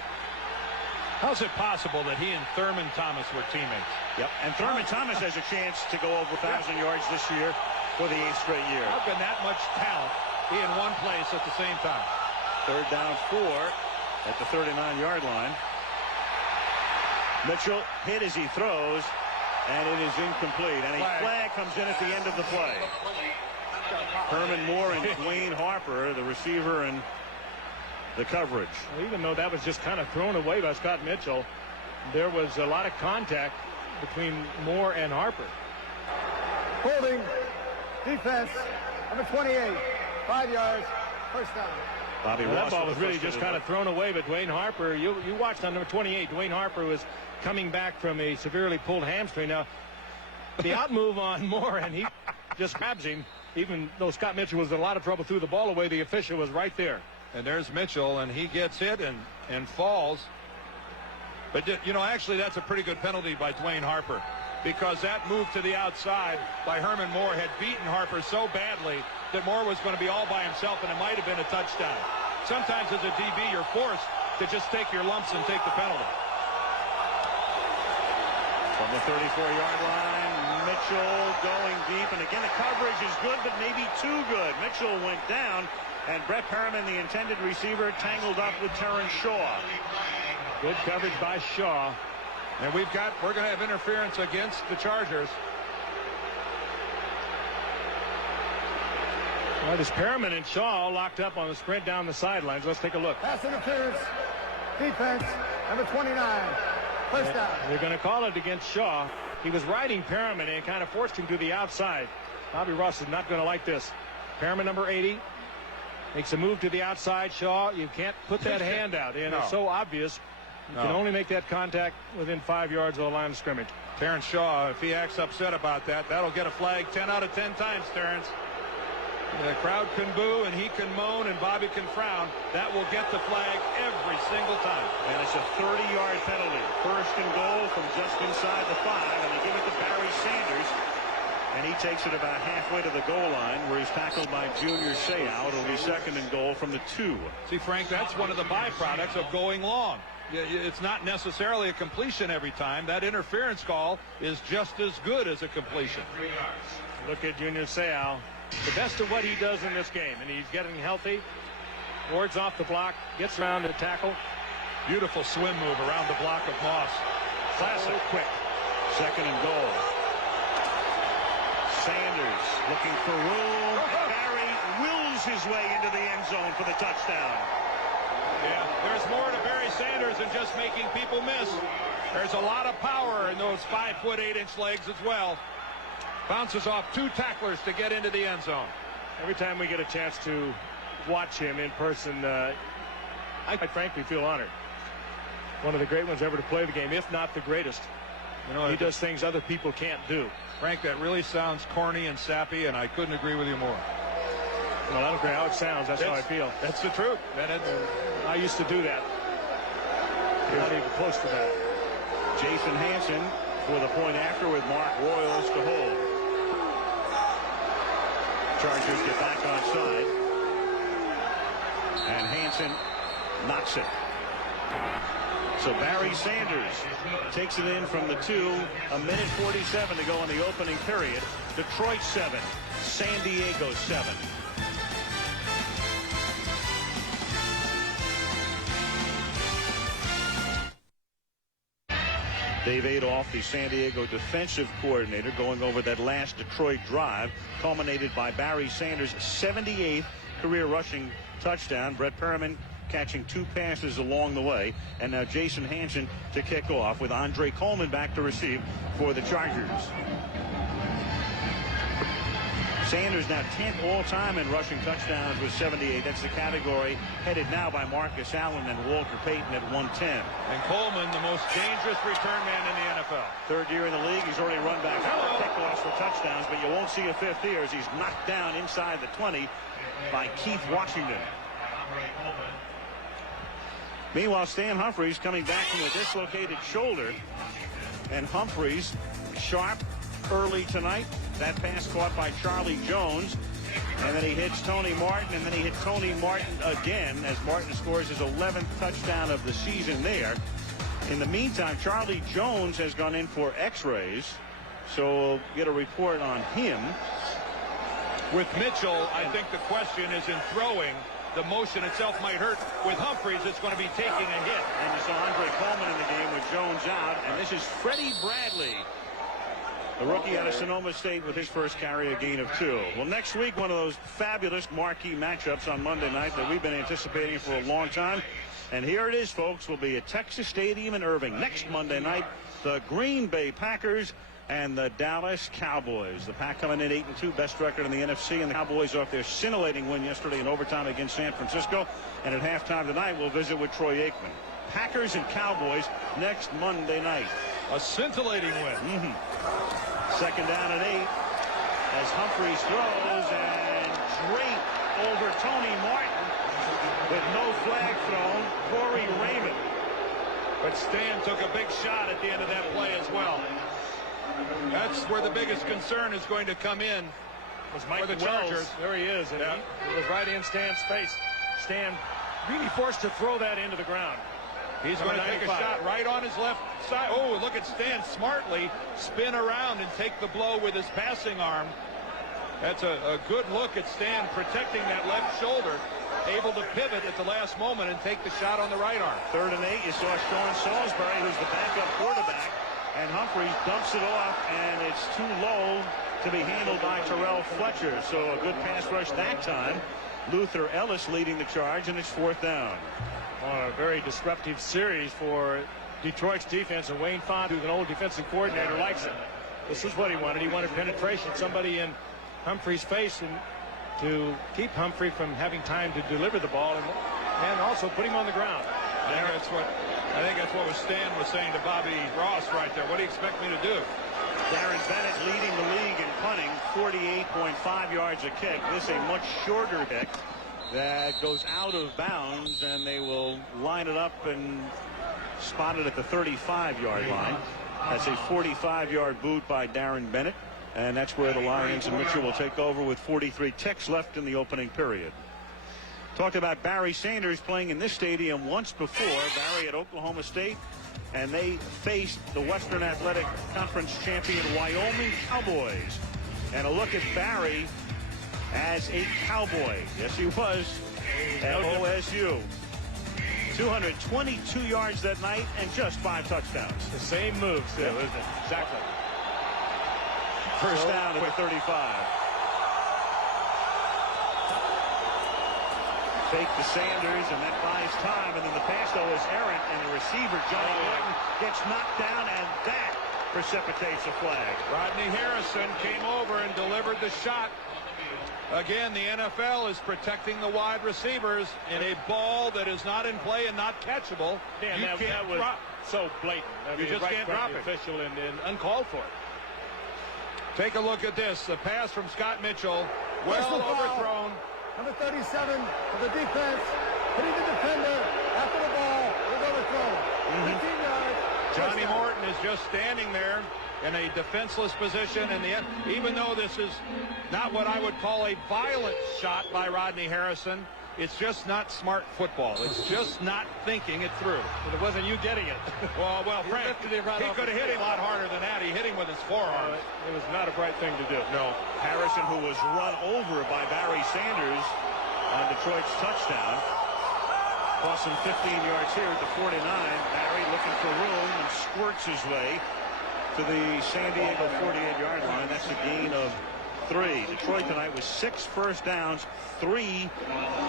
How's it possible that he and Thurman Thomas were teammates? Yep, and Thurman Thomas has a chance to go over 1,000 yards this year for the 8th straight year. How can that much talent be in one place at the same time? Third down 4 at the 39-yard line. Mitchell hit as he throws, and it is incomplete. And a flag comes in at the end of the play. Herman Moore and Dwayne Harper, the receiver and the coverage. Well, even though that was just kind of thrown away by Scott Mitchell, there was a lot of contact between Moore and Harper. Holding, defense, number 28, 5 yards, first down. Bobby Well, that Ross ball was really first just kind of thrown away, but Dwayne Harper, you watched on number 28, Dwayne Harper was coming back from a severely pulled hamstring. Now, the out move on Moore, and he just grabs him. Even though Scott Mitchell was in a lot of trouble, threw the ball away, the official was right there. And there's Mitchell, and he gets hit and falls. But, you know, actually that's a pretty good penalty by Dwayne Harper, because that move to the outside by Herman Moore had beaten Harper so badly that Moore was going to be all by himself, and it might have been a touchdown. Sometimes as a DB, you're forced to just take your lumps and take the penalty. From the 34-yard line, Mitchell going deep. And again, the coverage is good, but maybe too good. Mitchell went down, and Brett Perriman, the intended receiver, tangled up with Terrence Shaw. Good coverage by Shaw. And we're going to have interference against the Chargers. Well, there's Perriman and Shaw locked up on the sprint down the sidelines. Let's take a look. Pass interference. Defense, number 29. First down. They're going to call it against Shaw. He was riding Perriman and kind of forced him to the outside. Bobby Ross is not going to like this. Perriman, number 80, makes a move to the outside. Shaw, you can't put that hand out. And it's so obvious. You can only make that contact within 5 yards of the line of scrimmage. Terrence Shaw, if he acts upset about that, that'll get a flag 10 out of 10 times, Terrence. The crowd can boo and he can moan and Bobby can frown. That will get the flag every single time. And it's a 30-yard penalty. First and goal from just inside the 5, and they give it to Barry Sanders. And he takes it about halfway to the goal line, where he's tackled by Junior Seau. It'll be second and goal from the 2. See, Frank, that's one of the byproducts of going long. It's not necessarily a completion every time. That interference call is just as good as a completion. Look at Junior Seau. The best of what he does in this game, and he's getting healthy. Wards off the block, gets around to tackle. Beautiful swim move around the block of Moss. Classic, quick. Second and goal. Sanders looking for room. And Barry wills his way into the end zone for the touchdown. Yeah, there's more to Barry Sanders than just making people miss. There's a lot of power in those 5'8" legs as well. Bounces off 2 tacklers to get into the end zone. Every time we get a chance to watch him in person, I frankly feel honored. One of the great ones ever to play the game, if not the greatest. You know, he does things other people can't do. Frank, that really sounds corny and sappy, and I couldn't agree with you more. Well, I don't care how it sounds. That's how I feel. That's the truth. I used to do that. Not even close to that. Jason Hanson for the point after with Mark Royals to hold. Chargers get back on side. And Hanson knocks it. So Barry Sanders takes it in from the 2. A minute 47 to go in the opening period. Detroit 7, San Diego 7. Dave Adolph, the San Diego defensive coordinator, going over that last Detroit drive, culminated by Barry Sanders' 78th career rushing touchdown. Brett Perriman catching 2 passes along the way. And now Jason Hanson to kick off, with Andre Coleman back to receive for the Chargers. Sanders now 10th all-time in rushing touchdowns with 78. That's the category headed now by Marcus Allen and Walter Payton at 110. And Coleman, the most dangerous return man in the NFL. 3rd year in the league. He's already run back 4 kickoffs for touchdowns, but you won't see a 5th year as he's knocked down inside the 20 by Keith Washington. Meanwhile, Stan Humphries coming back from a dislocated shoulder. And Humphries sharp early tonight. That pass caught by Charlie Jones. And then he hits Tony Martin, and then he hit Tony Martin again as Martin scores his 11th touchdown of the season there. In the meantime, Charlie Jones has gone in for x-rays, so we'll get a report on him. With Mitchell, I think the question is in throwing. The motion itself might hurt. With Humphries, it's going to be taking a hit. And you saw Andre Coleman in the game with Jones out, and this is Freddie Bradley, the rookie out of Sonoma State, with his first carry, a gain of 2. Well, next week, one of those fabulous marquee matchups on Monday night that we've been anticipating for a long time. And here it is, folks. Will be at Texas Stadium in Irving next Monday night. The Green Bay Packers and the Dallas Cowboys. The Pack coming in 8-2, best record in the NFC, and the Cowboys off their scintillating win yesterday in overtime against San Francisco. And at halftime tonight, we'll visit with Troy Aikman. Packers and Cowboys next Monday night. A scintillating win. Second down and 8 as Humphries throws, and straight over Tony Martin with no flag thrown. Corey Raymond. But Stan took a big shot at the end of that play as well. That's where the biggest concern is going to come in. Was Mike the Wells. Chargers. There he is, and it was right in Stan's face. Stan really forced to throw that into the ground. He's going to take a shot right on his left side. Oh, look at Stan smartly spin around and take the blow with his passing arm. That's a good look at Stan protecting that left shoulder, able to pivot at the last moment and take the shot on the right arm. 3rd and 8. You saw Sean Salisbury, who's the backup quarterback, and Humphries dumps it off, and it's too low to be handled by Terrell Fletcher. So a good pass rush that time. Luther Ellis leading the charge, and it's 4th down. On a very disruptive series for Detroit's defense, and Wayne Font, who's an old defensive coordinator, likes it. This is what he wanted. He wanted penetration, somebody in Humphrey's face, and to keep Humphrey from having time to deliver the ball, and also put him on the ground. I think that's what Stan was saying to Bobby Ross right there. What do you expect me to do? Darren Bennett leading the league in punting, 48.5 yards a kick. This is a much shorter kick that goes out of bounds, and they will line it up and spot it at the 35-yard line. That's a 45-yard boot by Darren Bennett, and that's where the Lions and Mitchell will take over with 43 ticks left in the opening period. Talked about Barry Sanders playing in this stadium once before. Barry at Oklahoma State, and they faced the Western Athletic Conference champion Wyoming Cowboys. And a look at Barry as a Cowboy. Yes, he was at OSU. 222 yards that night and just 5 touchdowns. The same moves, too, isn't it? Exactly. First down at the 35. Fake to Sanders, and that buys time, and then the pass, though, is errant, and the receiver, Johnny Morton, gets knocked down, and that precipitates a flag. Rodney Harrison came over and delivered the shot. Again, the NFL is protecting the wide receivers in a ball that is not in play and not catchable. Dan, you that was so blatant. I mean, you just can't drop it. Official and uncalled for. Take a look at this. The pass from Scott Mitchell, well overthrown. Number 37 for the defense, hitting the defender after the ball was overthrown. 15 yards. Johnny Morton is just standing there in a defenseless position, and even though this is not what I would call a violent shot by Rodney Harrison, it's just not smart football. It's just not thinking it through. But it wasn't you getting it. Well, Frank, he could have hit him a lot harder than that. He hit him with his forearm. It was not a bright thing to do. No. Harrison, who was run over by Barry Sanders on Detroit's touchdown, cost him 15 yards here at the 49. Barry looking for room and squirts his way to the San Diego 48-yard line. That's a gain of 3. Detroit tonight with 6 first downs, 3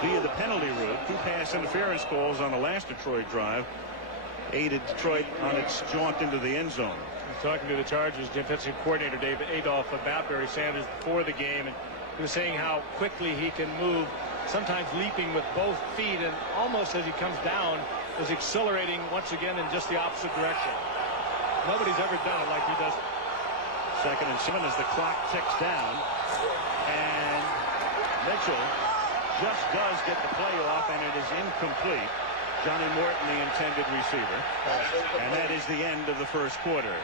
via the penalty route. 2 pass interference calls on the last Detroit drive aided Detroit on its jaunt into the end zone. Talking to the Chargers defensive coordinator David Adolph about Barry Sanders before the game, and he was saying how quickly he can move, sometimes leaping with both feet, and almost as he comes down is accelerating once again in just the opposite direction. Nobody's ever done it like he does. 2nd and 7 as the clock ticks down, and Mitchell just does get the play off, and it is incomplete. Johnny Morton, the intended receiver, and that is the end of the first quarter.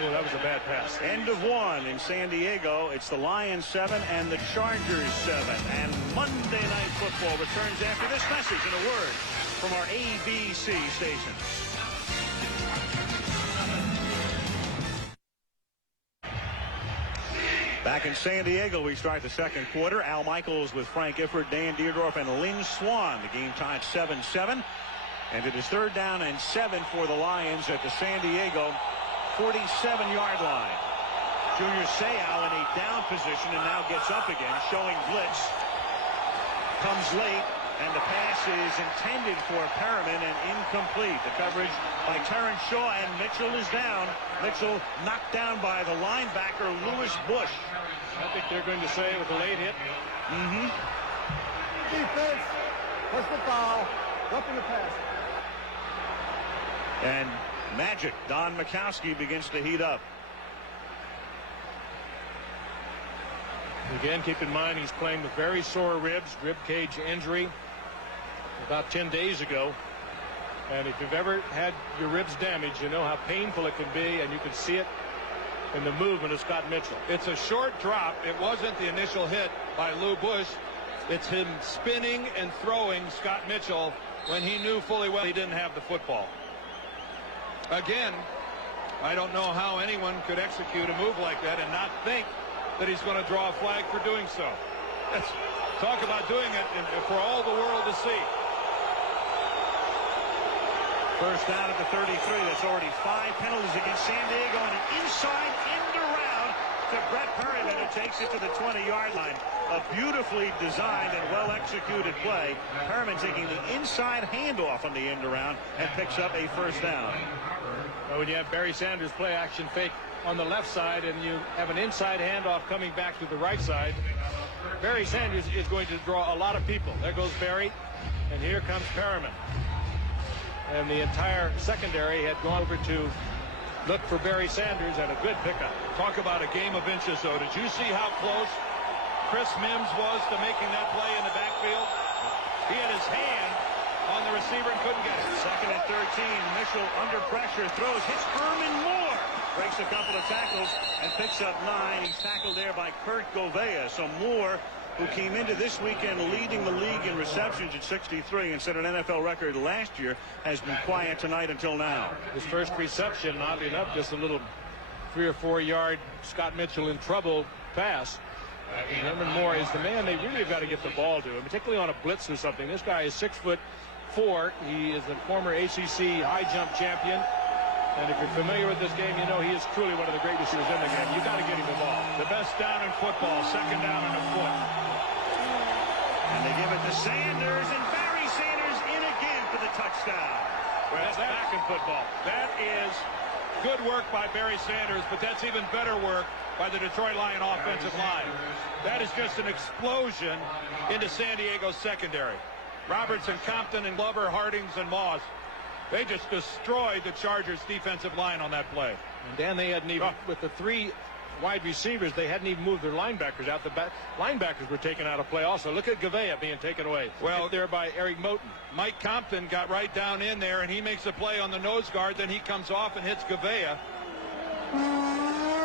Well, that was a bad pass. End of 1 in San Diego. It's the Lions 7 and the Chargers 7, and Monday Night Football returns after this message and a word from our ABC station. Back in San Diego, we start the second quarter. Al Michaels with Frank Ifford, Dan Dierdorf, and Lynn Swan. The game tied 7-7. And it is 3rd down and 7 for the Lions at the San Diego 47-yard line. Junior Seau in a down position and now gets up again, showing blitz. Comes late, and the pass is intended for Perriman and incomplete. The coverage by Terrence Shaw, and Mitchell is down. Mitchell knocked down by the linebacker, Lewis Bush. I think they're going to say with a late hit. Defense, personal foul, roughing the pass. And Magic, Don Mikowski, begins to heat up. Again, keep in mind he's playing with very sore ribs, rib cage injury about 10 days ago. And if you've ever had your ribs damaged, you know how painful it can be, and you can see it in the movement of Scott Mitchell. It's a short drop. It wasn't the initial hit by Lou Bush. It's him spinning and throwing Scott Mitchell when he knew fully well he didn't have the football. Again, I don't know how anyone could execute a move like that and not think that he's going to draw a flag for doing so. Talk about doing it for all the world to see. First down at the 33. That's already 5 penalties against San Diego, and an inside end around to Brett Perryman, who takes it to the 20-yard line. A beautifully designed and well-executed play. Perryman taking the inside handoff on the end around and picks up a first down. Well, when you have Barry Sanders play action fake on the left side and you have an inside handoff coming back to the right side, Barry Sanders is going to draw a lot of people. There goes Barry, and here comes Perryman. And the entire secondary had gone over to look for Barry Sanders, and a good pickup. Talk about a game of inches, though. Did you see how close Chris Mims was to making that play in the backfield? He had his hand on the receiver and couldn't get it. Second and 13. Mitchell under pressure throws, hits Herman Moore. Breaks a couple of tackles and picks up 9. He's tackled there by Kurt Govea. So Moore, who came into this weekend leading the league in receptions at 63 and set an NFL record last year, has been quiet tonight until now. His first reception, oddly enough, just a little 3 or 4 yard Scott Mitchell in trouble pass. Herman Moore is the man they really have got to get the ball to, particularly on a blitz or something. This guy is 6'4". He is a former ACC high jump champion. And if you're familiar with this game, you know he is truly one of the great receivers in the game. You got to get him the ball. The best down in football, second down and a foot. And they give it to Sanders, and Barry Sanders in again for the touchdown. Well, that's back in football. That is good work by Barry Sanders, but that's even better work by the Detroit Lion offensive line. That is just an explosion into San Diego's secondary. Robertson, Compton, and Glover, Hardings, and Moss. They just destroyed the Chargers' defensive line on that play. And Dan, they hadn't even, with the 3 wide receivers, they hadn't even moved their linebackers out. The linebackers were taken out of play also. Look at Govea being taken away. Well, there by Eric Moten. Mike Compton got right down in there, and he makes a play on the nose guard. Then he comes off and hits Govea.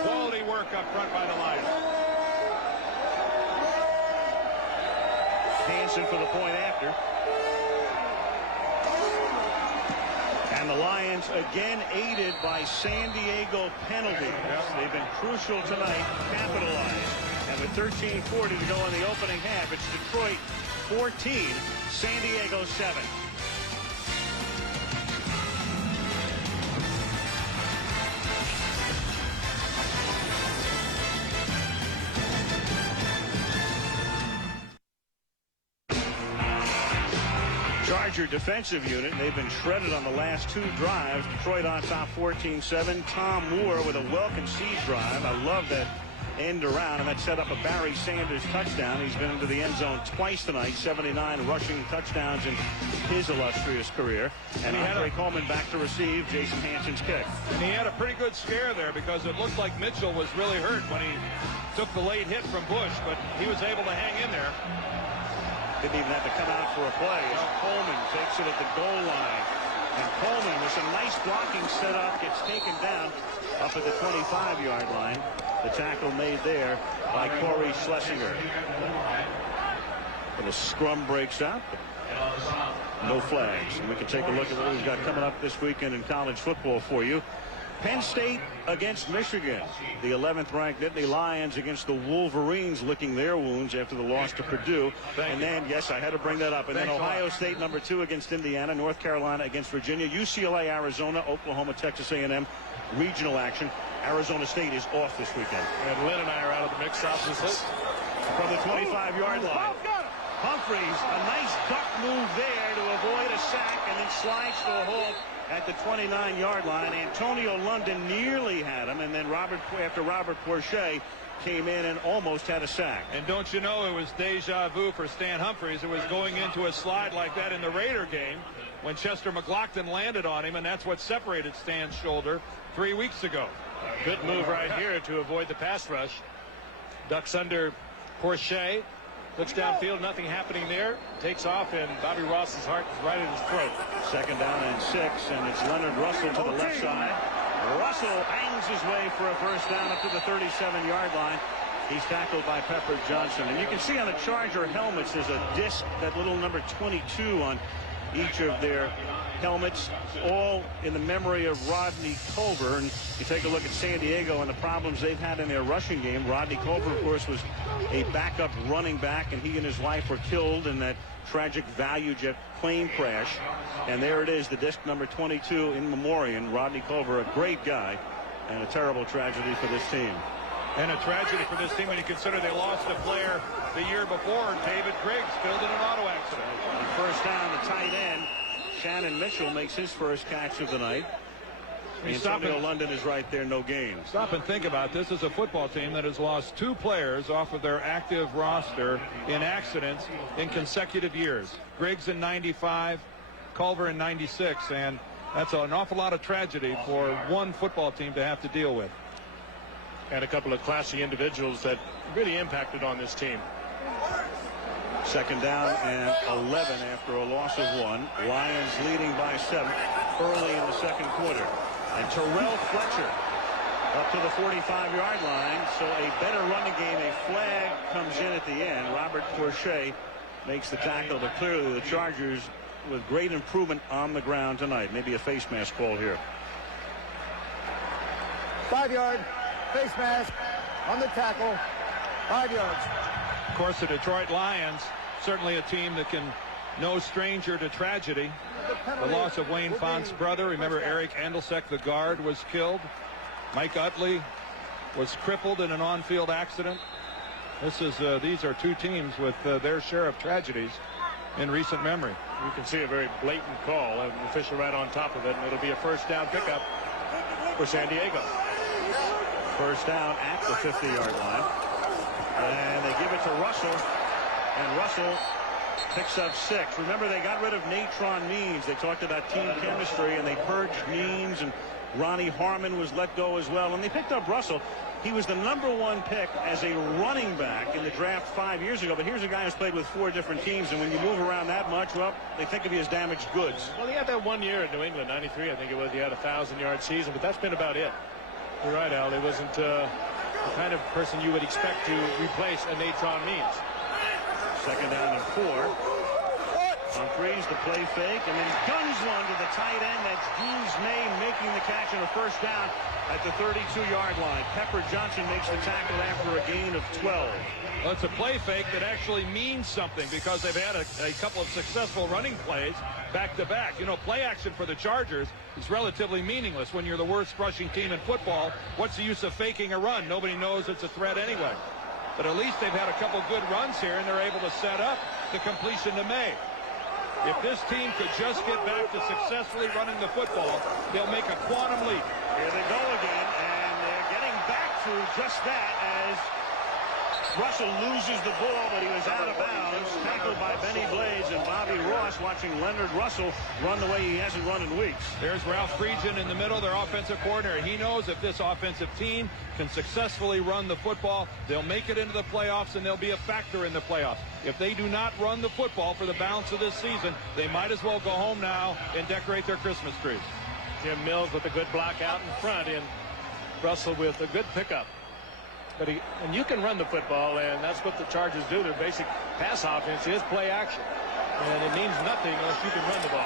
Quality work up front by the Lions. Hansen for the point after. And the Lions again aided by San Diego penalties. They've been crucial tonight, capitalized. And with 13:40 to go in the opening half, it's Detroit 14, San Diego 7. Charger defensive unit. They've been shredded on the last 2 drives. Detroit on top 14-7. Tom Moore with a well-conceived drive. I love that end around, and that set up a Barry Sanders touchdown. He's been into the end zone twice tonight. 79 rushing touchdowns in his illustrious career. And Andre Coleman back to receive Jason Hansen's kick. And he had a pretty good scare there because it looked like Mitchell was really hurt when he took the late hit from Bush, but he was able to hang in there. Didn't even have to come out for a play as Coleman takes it at the goal line. And Coleman with some nice blocking setup gets taken down up at the 25-yard line. The tackle made there by Corey Schlesinger. And the scrum breaks up. No flags. And we can take a look at what we've got coming up this weekend in college football for you. Penn State against Michigan. The 11th ranked Nittany Lions against the Wolverines, licking their wounds after the loss to Purdue. Then, yes, I had to bring that up. And then Ohio State number 2 against Indiana, North Carolina against Virginia, UCLA, Arizona, Oklahoma, Texas A&M, regional action. Arizona State is off this weekend. And Lynn and I are out of the mix, obviously. From the 25-yard line. Humphreys, a nice duck move there to avoid a sack, and then slides to a halt at the 29-yard line. Antonio London nearly had him, and then after Robert Porcher came in and almost had a sack. And don't you know, it was deja vu for Stan Humphries. It was going into a slide like that in the Raider game when Chester McLaughlin landed on him, and that's what separated Stan's shoulder 3 weeks ago. Good move right here to avoid the pass rush. Ducks under Porcher. Looks downfield, nothing happening there. Takes off, and Bobby Ross's heart is right at his throat. Second down and 6, and it's Leonard Russell to the left side. Russell hangs his way for a first down up to the 37-yard line. He's tackled by Pepper Johnson. And you can see on the Charger helmets, there's a disc, that little number 22 on each of their helmets, all in the memory of Rodney Culver. And you take a look at San Diego and the problems they've had in their rushing game. Rodney Culver, of course, was a backup running back, and he and his wife were killed in that tragic ValueJet plane crash. And there it is, the disc number 22 in memoriam. Rodney Culver, a great guy, and a terrible tragedy for this team. And a tragedy for this team when you consider they lost a player the year before. David Griggs killed in an auto accident. On first down, the tight end, Shannon Mitchell, makes his first catch of the night. Antonio London is right there, no gain. Stop and think about this. This is a football team that has lost 2 players off of their active roster in accidents in consecutive years. Griggs in 95, Culver in 96, and that's an awful lot of tragedy for one football team to have to deal with. And a couple of classy individuals that really impacted on this team. Second down and 11 after a loss of 1. Lions leading by 7 early in the second quarter. And Terrell Fletcher up to the 45-yard line. So a better running game. A flag comes in at the end. Robert Porcher makes the tackle, but clearly the Chargers with great improvement on the ground tonight. Maybe a face mask call here. 5-yard face mask on the tackle. 5 yards. Of course, the Detroit Lions, certainly a team that can no stranger to tragedy. The loss of Wayne Font's brother. Remember, Eric Andelsek, the guard, was killed. Mike Utley was crippled in an on-field accident. These are 2 teams with their share of tragedies in recent memory. You can see a very blatant call. An official right on top of it, and it'll be a first down pickup for San Diego. First down at the 50-yard line. And they give it to Russell. And Russell picks up 6. Remember, they got rid of Natron Means. They talked about team chemistry, and they purged Means, and Ronnie Harmon was let go as well. And they picked up Russell. He was the #1 pick as a running back in the draft 5 years ago. But here's a guy who's played with 4 different teams. And when you move around that much, well, they think of you as damaged goods. Well, he had that 1 year at New England, 93, I think it was. He had a 1,000-yard season, but that's been about it. You're right, Al. He wasn't the kind of person you would expect to replace a Natron Means. Second down and 4. Humphreys, the play fake, and then guns one to the tight end. That's Deans May making the catch and a first down at the 32-yard line. Pepper Johnson makes the tackle after a gain of 12. Well, it's a play fake that actually means something because they've had a couple of successful running plays back-to-back. You know, play action for the Chargers is relatively meaningless when you're the worst rushing team in football. What's the use of faking a run? Nobody knows it's a threat anyway. But at least they've had a couple good runs here, and they're able to set up the completion to May. If this team could just get back to successfully running the football, they'll make a quantum leap. Here they go again, and they're getting back to just that as Russell loses the ball, but he was out of bounds, tackled by Benny Blades, and Bobby Ross watching Leonard Russell run the way he hasn't run in weeks. There's Ralph Friedgen in the middle, their offensive coordinator. He knows if this offensive team can successfully run the football, they'll make it into the playoffs, and they'll be a factor in the playoffs. If they do not run the football for the balance of this season, they might as well go home now and decorate their Christmas trees. Jim Mills with a good block out in front, and Russell with a good pickup. But and you can run the football, and that's what the Chargers do. Their basic pass offense is play action. And it means nothing unless you can run the ball.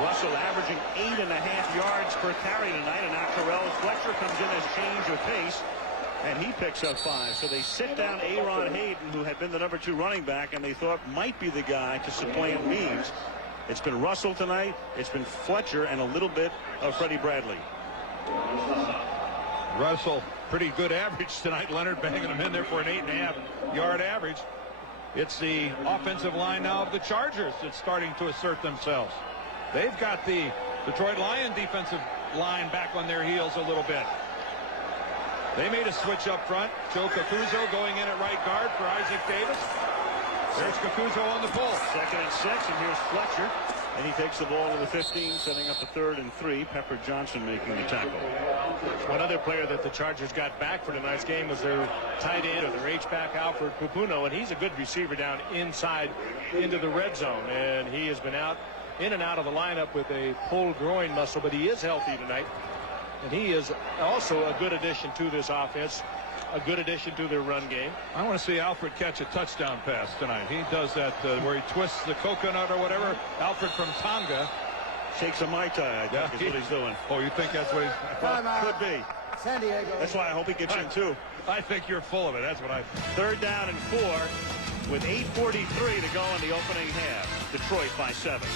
Russell averaging 8.5 yards per carry tonight, and now Terrell Fletcher comes in as change of pace, and he picks up 5. So they sit down Aaron Hayden, who had been the #2 running back, and they thought might be the guy to supplant Means. It's been Russell tonight, it's been Fletcher, and a little bit of Freddie Bradley. Russell, pretty good average tonight. Leonard banging him in there for an 8.5-yard average. It's the offensive line now of the Chargers that's starting to assert themselves. They've got the Detroit Lions defensive line back on their heels a little bit. They made a switch up front. Joe Cacuzo going in at right guard for Isaac Davis. There's Cacuzo on the pull. 2nd and 6, and here's Fletcher. And he takes the ball to the 15, setting up the 3rd and 3. Pepper Johnson making the tackle. One other player that the Chargers got back for tonight's game was their tight end, or their H-back, Alfred Pupuno, and he's a good receiver down inside into the red zone. And he has been in and out of the lineup with a pulled groin muscle, but he is healthy tonight. And he is also a good addition to this offense. a good addition to their run game. I want to see Alfred catch a touchdown pass tonight. He does that where he twists the coconut or whatever. Alfred from Tonga. Shakes a Mai Tai, I think, is what he's doing. Oh, you think that's what he's... Could be. San Diego. That's why I hope he gets in, too. I think you're full of it. That's what I think. 3rd down and 4 with 8:43 to go in the opening half. Detroit by 7.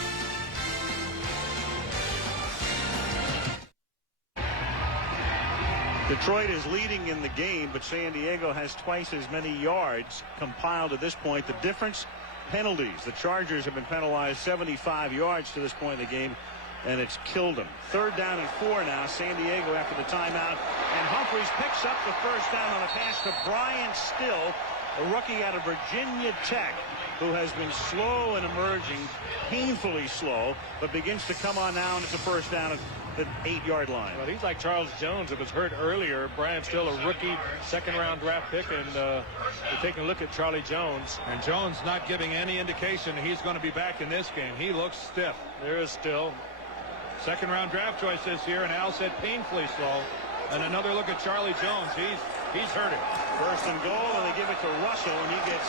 Detroit is leading in the game, but San Diego has twice as many yards compiled at this point. The difference, penalties. The Chargers have been penalized 75 yards to this point in the game, and it's killed them. 3rd down and 4 now. San Diego after the timeout, and Humphries picks up the 1st down on a pass to Brian Still, a rookie out of Virginia Tech, who has been slow and emerging, painfully slow, but begins to come on now, and it's a 1st down at the 8-yard line. Well, he's like Charles Jones, that was hurt earlier. Brian Still, a rookie, 2nd-round draft pick, and we're taking a look at Charlie Jones. And Jones not giving any indication he's going to be back in this game. He looks stiff. There is Still. 2nd-round draft choice this year, and Al said painfully slow. And another look at Charlie Jones. He's hurting. 1st and goal, and they give it to Russell, and he gets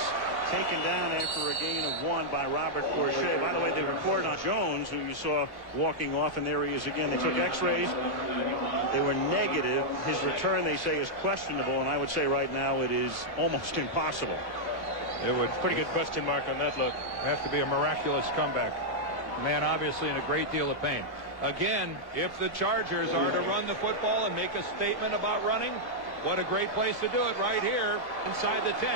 taken down after a gain of 1 by Robert Porcher. By the way, they reported on Jones, who you saw walking off, and there he is again. They took x-rays. They were negative. His return, they say, is questionable, and I would say right now it is almost impossible. It would Pretty good question mark on that look. have to be a miraculous comeback. Man, obviously in a great deal of pain. Again, if the Chargers are to run the football and make a statement about running, what a great place to do it right here inside the 10.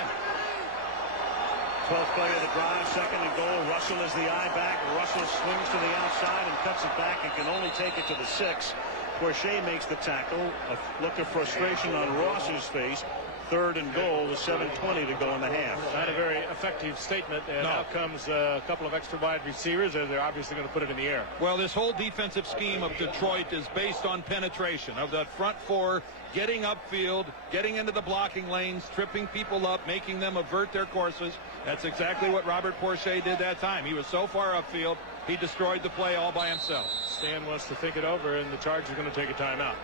12th play of the drive, 2nd and goal. Russell is the eye back. Russell swings to the outside and cuts it back and can only take it to the 6. Porcher makes the tackle. A look of frustration on Ross's face. 3rd and goal with 7:20 to go in the half. Not a very effective statement, and No. out comes a couple of extra wide receivers, and they're obviously going to put it in the air. Well, this whole defensive scheme of Detroit is based on penetration of that front 4, getting upfield, getting into the blocking lanes, tripping people up, making them avert their courses. That's exactly what Robert Porcher did that time. He was so far upfield, he destroyed the play all by himself. Stan wants to think it over, and the Chargers are going to take a timeout.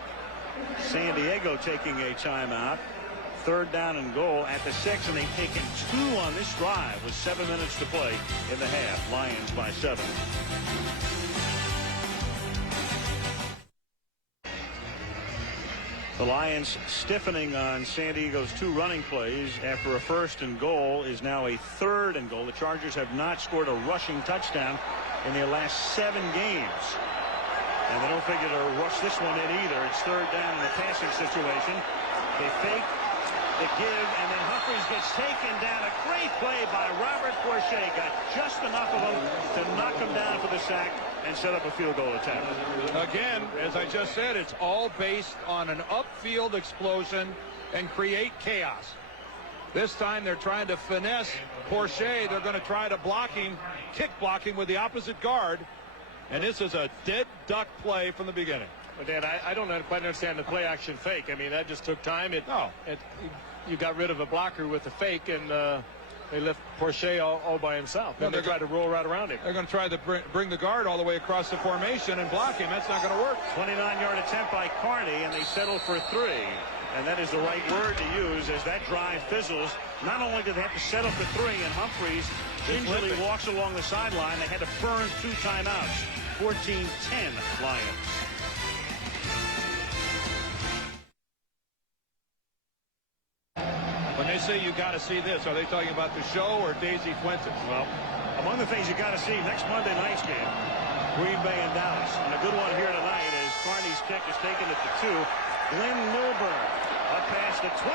San Diego taking a timeout. 3rd down and goal at the 6, and they've taken 2 on this drive with 7 minutes to play in the half. Lions by 7. The Lions stiffening on San Diego's 2 running plays after a 1st and goal is now a 3rd and goal. The Chargers have not scored a rushing touchdown in their last 7 games. And they don't figure to rush this one in either. It's 3rd down in a passing situation. They fake the give, and then Humphries gets taken down. A great play by Robert Porcher. Got just enough of him to knock him down for the sack and set up a field goal attempt. Again, as I just said, it's all based on an upfield explosion and create chaos. This time they're trying to finesse Porcher. They're going to try to block him, kick block him with the opposite guard. And this is a dead duck play from the beginning. But Dan, I don't quite understand the play action fake. I mean, that just took time. You got rid of a blocker with the fake, and they left Porcher all by himself. And they tried to roll right around him. They're going to try to bring the guard all the way across the formation and block him. That's not going to work. 29-yard attempt by Carney, and they settle for 3. And that is the right word to use as that drive fizzles. Not only did they have to settle for 3, and Humphries gingerly walks along the sideline, they had to burn 2 timeouts. 14-10 Lions. When they say you got to see this, are they talking about the show or Daisy Fuentes? Well, among the things you got to see next Monday night's game, Green Bay and Dallas. And a good one here tonight is Carney's kick is taken at the 2. Glenn Milburn up past the 20,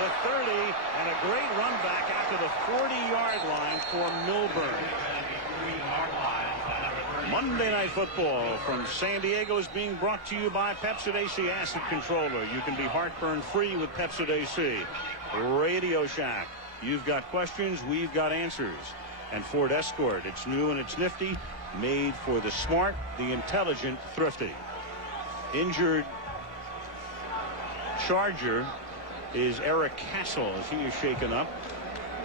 the 30, and a great run back after the 40-yard line for Milburn. Monday Night Football from San Diego is being brought to you by Pepcid AC Acid Controller. You can be heartburn free with Pepcid AC. Radio Shack. You've got questions, we've got answers. And Ford Escort. It's new and it's nifty. Made for the smart, the intelligent, thrifty. Injured Charger is Eric Castle as he is shaken up.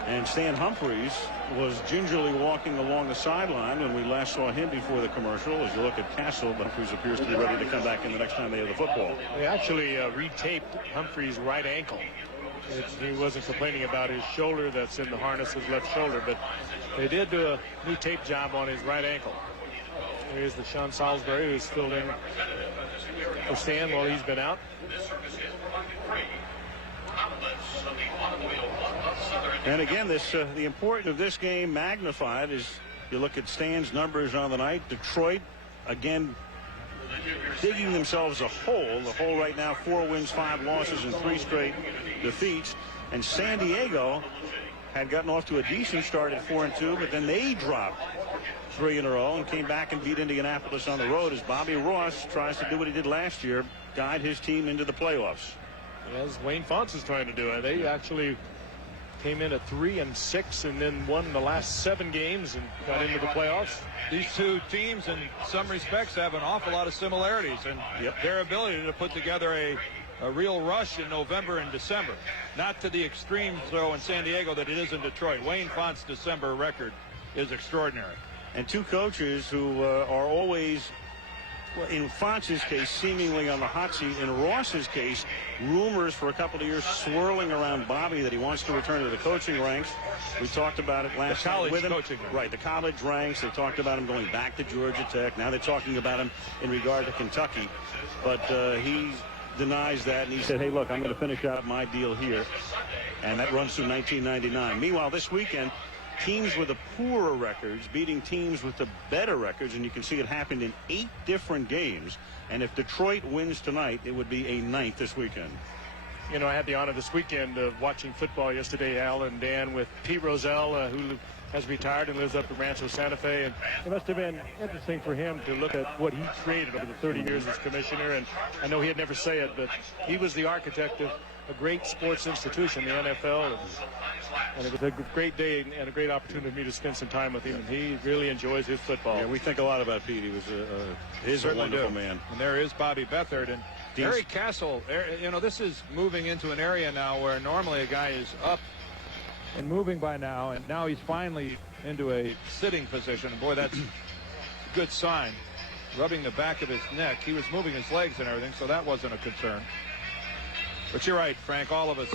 And Stan Humphries was gingerly walking along the sideline when we last saw him before the commercial. As you look at Castle, Humphries appears to be ready to come back in the next time they have the football. They actually retaped Humphries' right ankle. He wasn't complaining about his shoulder that's in the harness, his left shoulder, but they did do a new tape job on his right ankle. Here's the Sean Salisbury, who's filled in for Stan while he's been out. And again, the importance of this game magnified is you look at Stan's numbers on the night. Detroit, again, digging themselves a hole. The hole right now, 4 wins, 5 losses, and 3 straight defeats. And San Diego had gotten off to a decent start at 4-2, but then they dropped 3 in a row and came back and beat Indianapolis on the road as Bobby Ross tries to do what he did last year, guide his team into the playoffs. As Wayne Fontes is trying to do it. They actually came in at 3-6 and then won the last 7 games and got into the playoffs. These two teams in some respects have an awful lot of similarities, and their ability to put together a real rush in November and December. Not to the extreme, though, in San Diego that it is in Detroit. Wayne Fontes' December record is extraordinary. And two coaches who are always, well, in Fontes' case, seemingly on the hot seat. In Ross's case, rumors for a couple of years swirling around Bobby that he wants to return to the coaching ranks. We talked about it last night with him. Right, the college ranks. They talked about him going back to Georgia Tech. Now they're talking about him in regard to Kentucky. But he denies that, and he said, hey, look, I'm going to finish out my deal here. And that runs through 1999. Meanwhile, this weekend, teams with the poorer records beating teams with the better records, and you can see it happened in 8 different games. And if Detroit wins tonight, it would be a 9th this weekend. You know, I had the honor this weekend of watching football yesterday, Al and Dan, with Pete Rozelle, who has retired and lives up in Rancho Santa Fe. And it must have been interesting for him to look at what he created over the 30 years as commissioner. And I know he'd never say it, but he was the architect of a great sports institution, the NFL. And it was a great day and a great opportunity for me to spend some time with him. And he really enjoys his football. Yeah, we think a lot about Pete. He was a wonderful man. And there is Bobby Beathard. And Eric Castle, you know, this is moving into an area now where normally a guy is up and moving by now, and now he's finally into a sitting position. And boy, that's a good sign. Rubbing the back of his neck. He was moving his legs and everything, so that wasn't a concern. But you're right, Frank. All of us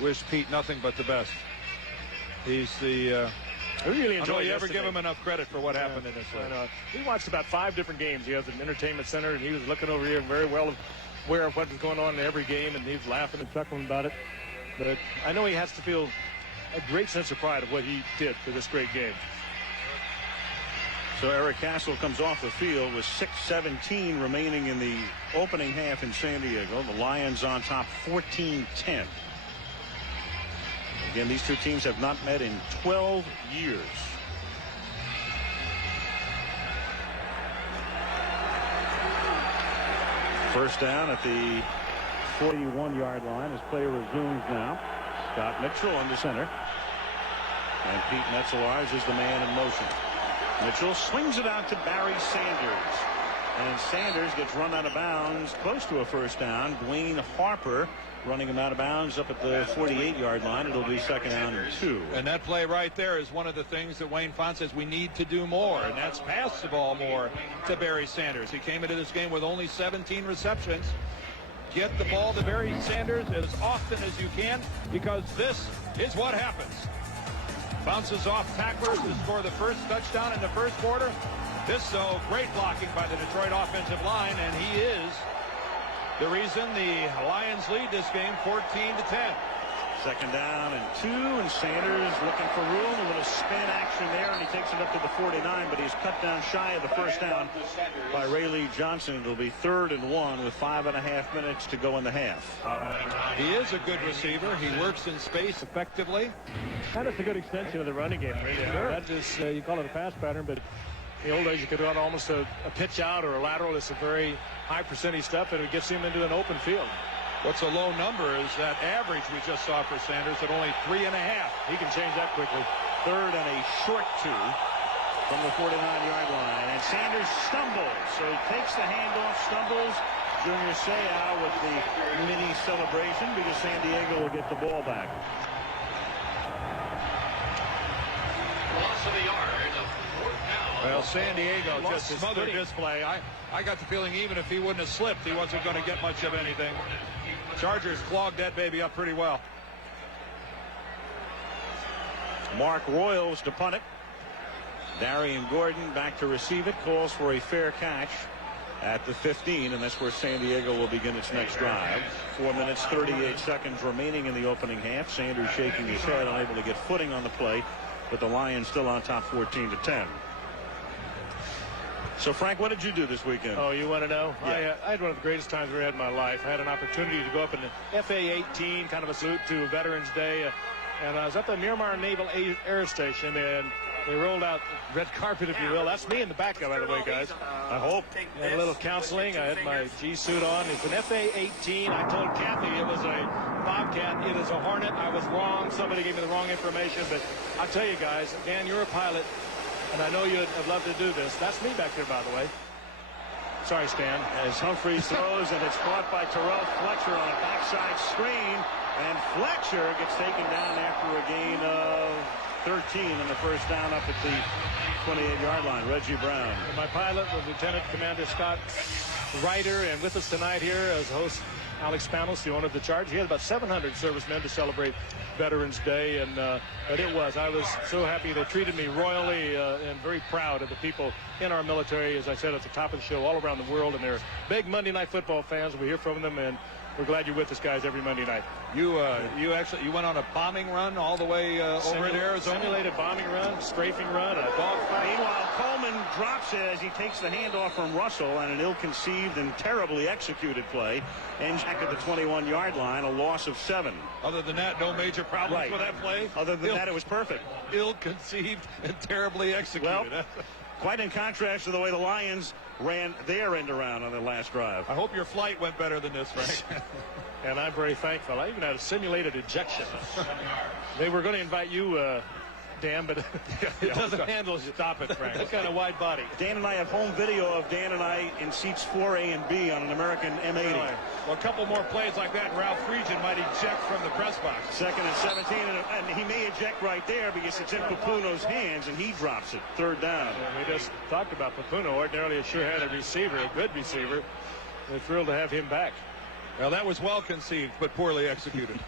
wish Pete nothing but the best. He's the... I really enjoyed you ever give him enough credit for what happened in this one. He watched about 5 different games. He has an entertainment center, and he was looking over here very well aware of what was going on in every game, and he was laughing and chuckling about it. But I know he has to feel a great sense of pride of what he did for this great game. So Eric Castle comes off the field with 6:17 remaining in the opening half in San Diego. The Lions on top 14-10. Again, these two teams have not met in 12 years. First down at the 41-yard line as play resumes now. Scott Mitchell under center. And Pete Metzelaars is the man in motion. Mitchell swings it out to Barry Sanders. And Sanders gets run out of bounds close to a first down. Dwayne Harper running him out of bounds up at the 48-yard line. It'll be second down and 2. And that play right there is one of the things that Wayne Fontes says we need to do more, and that's pass the ball more to Barry Sanders. He came into this game with only 17 receptions. Get the ball to Barry Sanders as often as you can, because this is what happens. Bounces off tacklers to score the first touchdown in the first quarter. This, though, great blocking by the Detroit offensive line, and he is the reason the Lions lead this game 14-10. Second down and 2, and Sanders looking for room. A little spin action there, and he takes it up to the 49, but he's cut down shy of the first down by Ray Lee Johnson. It'll be 3rd and 1 with 5.5 minutes to go in the half. He is a good receiver. He works in space effectively. That is a good extension of the running game, really. Sure. That is, you call it a pass pattern, but in the old days you could run almost a pitch out or a lateral. It's a very high percentage stuff, and it gets him into an open field. What's a low number is that average we just saw for Sanders at only 3.5. He can change that quickly. 3rd and a short 2 from the 49-yard line. And Sanders stumbles, so he takes the handoff, stumbles. Junior Seau with the mini celebration because San Diego will get the ball back. Loss of the yard of 4th down. Well, San Diego just smothered this play. I got the feeling even if he wouldn't have slipped, he wasn't going to get much of anything. Chargers clogged that baby up pretty well. Mark Royals to punt it. Darian Gordon back to receive it. Calls for a fair catch at the 15, and that's where San Diego will begin its next drive. 4 minutes, 38 seconds remaining in the opening half. Sanders shaking his head, unable to get footing on the play, but the Lions still on top 14-10. So, Frank, what did you do this weekend? Oh, you want to know? Yeah. I had one of the greatest times I've ever had in my life. I had an opportunity to go up in the FA-18, kind of a salute to Veterans Day, and I was at the Miramar Naval Air Station, and they rolled out the red carpet, if you will. That's me in the back, by the way, guys. I hope. I had a little counseling. I had my G-suit on. It's an FA-18. I told Kathy it was a Bobcat. It is a Hornet. I was wrong. Somebody gave me the wrong information. But I'll tell you guys, Dan, you're a pilot, and I know you'd have loved to do this. That's me back there, by the way. Sorry, Stan. As Humphreys throws, and it's caught by Terrell Fletcher on a backside screen. And Fletcher gets taken down after a gain of 13 and the first down up at the 28-yard line. Reggie Brown. My pilot was Lieutenant Commander Scott Ryder, and with us tonight here as host Alex Spanos, the owner of the Charge. He had about 700 servicemen to celebrate Veterans Day, and but I was so happy. They treated me royally, and very proud of the people in our military, as I said at the top of the show, all around the world, and they're big Monday Night Football fans. We hear from them, and we're glad you're with us, guys, every Monday night. You went on a bombing run all the way over in Arizona. Simulated bombing run, strafing run, a dogfight. Meanwhile, Coleman drops it as he takes the handoff from Russell on an ill-conceived and terribly executed play. Ends back at the 21-yard line, a loss of 7. Other than that, no major problems with that play. Other than that, it was perfect. Ill-conceived and terribly executed. Well, quite in contrast to the way the Lions ran their end around on their last drive. I hope your flight went better than this, Frank. And I'm very thankful. I even had a simulated ejection. They were going to invite you, Dan, but it doesn't handle. Stop it, Frank. What kind of wide body? Dan and I have home video of Dan and I in seats 4A and B on an American M80. Well, a couple more plays like that, and Ralph Friedgen might eject from the press box. 2nd and 17, and he may eject right there because it's in Papuno's hands, and he drops it. 3rd down. And we just talked about Papuno. Ordinarily, a sure-handed receiver, a good receiver. We're thrilled to have him back. Well, that was well conceived, but poorly executed.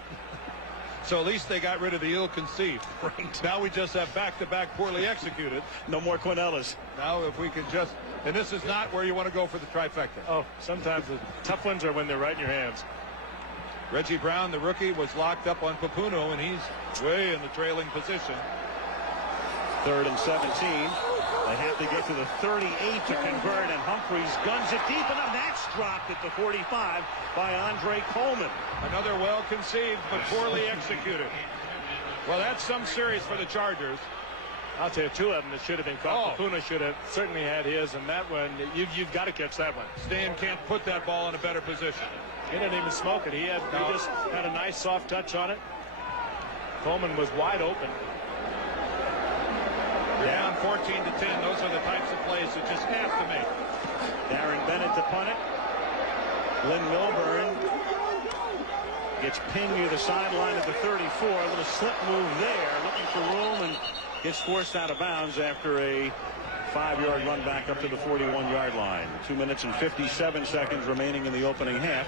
So at least they got rid of the ill-conceived. Now we just have back-to-back poorly executed. No more Quinellas. Now if we can just, and this is not where you want to go for the trifecta. Oh, sometimes the tough ones are when they're right in your hands. Reggie Brown, the rookie, was locked up on Papuno, and he's way in the trailing position. 3rd and 17. They have to get to the 38 to convert, and Humphreys guns it deep enough. That's dropped at the 45 by Andre Coleman. Another well-conceived but poorly executed. Well, that's some series for the Chargers. I'll tell you, 2 of them that should have been caught. Papuno should have certainly had his, and that one, you've got to catch that one. Stan can't put that ball in a better position. He didn't even smoke it. He just had a nice soft touch on it. Coleman was wide open. Down 14-10. Those are the types of plays that just have to make. Darren Bennett to punt it. Lynn Milburn gets pinned near the sideline at the 34. A little slip move there, looking for room, and gets forced out of bounds after a 5-yard run back up to the 41-yard line. 2 minutes and 57 seconds remaining in the opening half.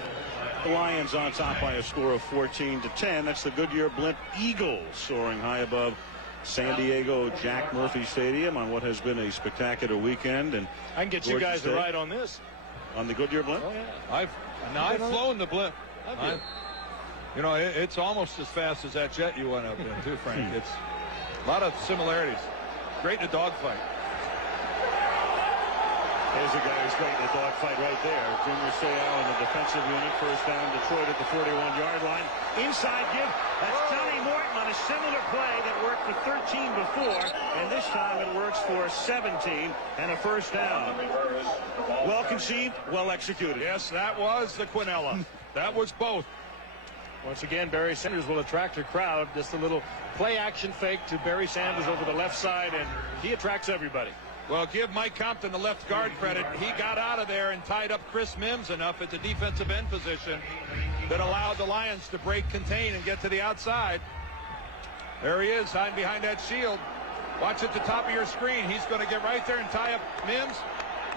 The Lions on top by a score of 14-10. That's the Goodyear Blimp Eagles soaring high above San Diego Jack Murphy Stadium on what has been a spectacular weekend. And I can get you guys to ride on this. On the Goodyear Blimp? Oh, yeah. I've flown the Blimp. You know, it's almost as fast as that jet you went up in, too, Frank. It's a lot of similarities. Great in a dogfight. There's a guy who's great in the dogfight right there. Junior Seau in the defensive unit. First down, Detroit at the 41-yard line. Inside give. That's Johnny Morton on a similar play that worked for 13 before, and this time it works for 17 and a first down. Well conceived, well executed. Yes, that was the Quinella. That was both. Once again, Barry Sanders will attract a crowd. Just a little play-action fake to Barry Sanders over the left side, and he attracts everybody. Well, give Mike Compton, the left guard, credit. He got out of there and tied up Chris Mims enough at the defensive end position that allowed the Lions to break, contain, and get to the outside. There he is, hiding behind that shield. Watch at the top of your screen. He's going to get right there and tie up Mims.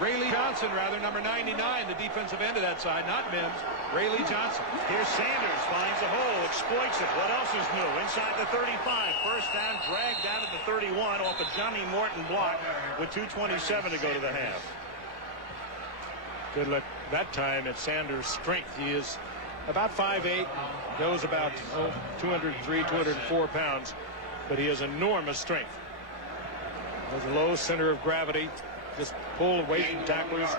Rayleigh Johnson, rather, number 99, the defensive end of that side, not Mims. Rayleigh Johnson. Here's Sanders, finds a hole, exploits it. What else is new? Inside the 35. First down, dragged down at the 31 off a Johnny Morton block with 2:27 to go to the half. Good look that time at Sanders' strength. He is about 5'8", goes about 203, 204 pounds, but he has enormous strength. Has a low center of gravity, just pull away from tacklers.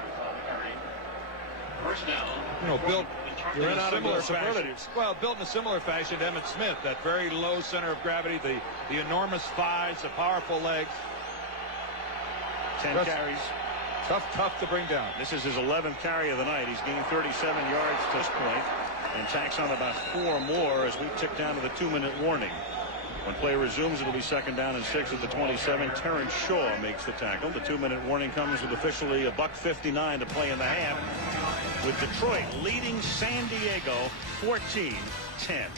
First down. You know, built You're in a out of similar the fashion. superlatives. Well, built in a similar fashion to Emmitt Smith, that very low center of gravity, the enormous thighs, the powerful legs. 10 That's carries. Tough to bring down. This is his 11th carry of the night. He's gained 37 yards to this point and tacks on about 4 more as we tick down to the 2-minute warning. When play resumes, it'll be 2nd down and 6 at the 27. Terrence Shaw makes the tackle. The 2-minute warning comes with officially $1:59 to play in the half, with Detroit leading San Diego 14-10.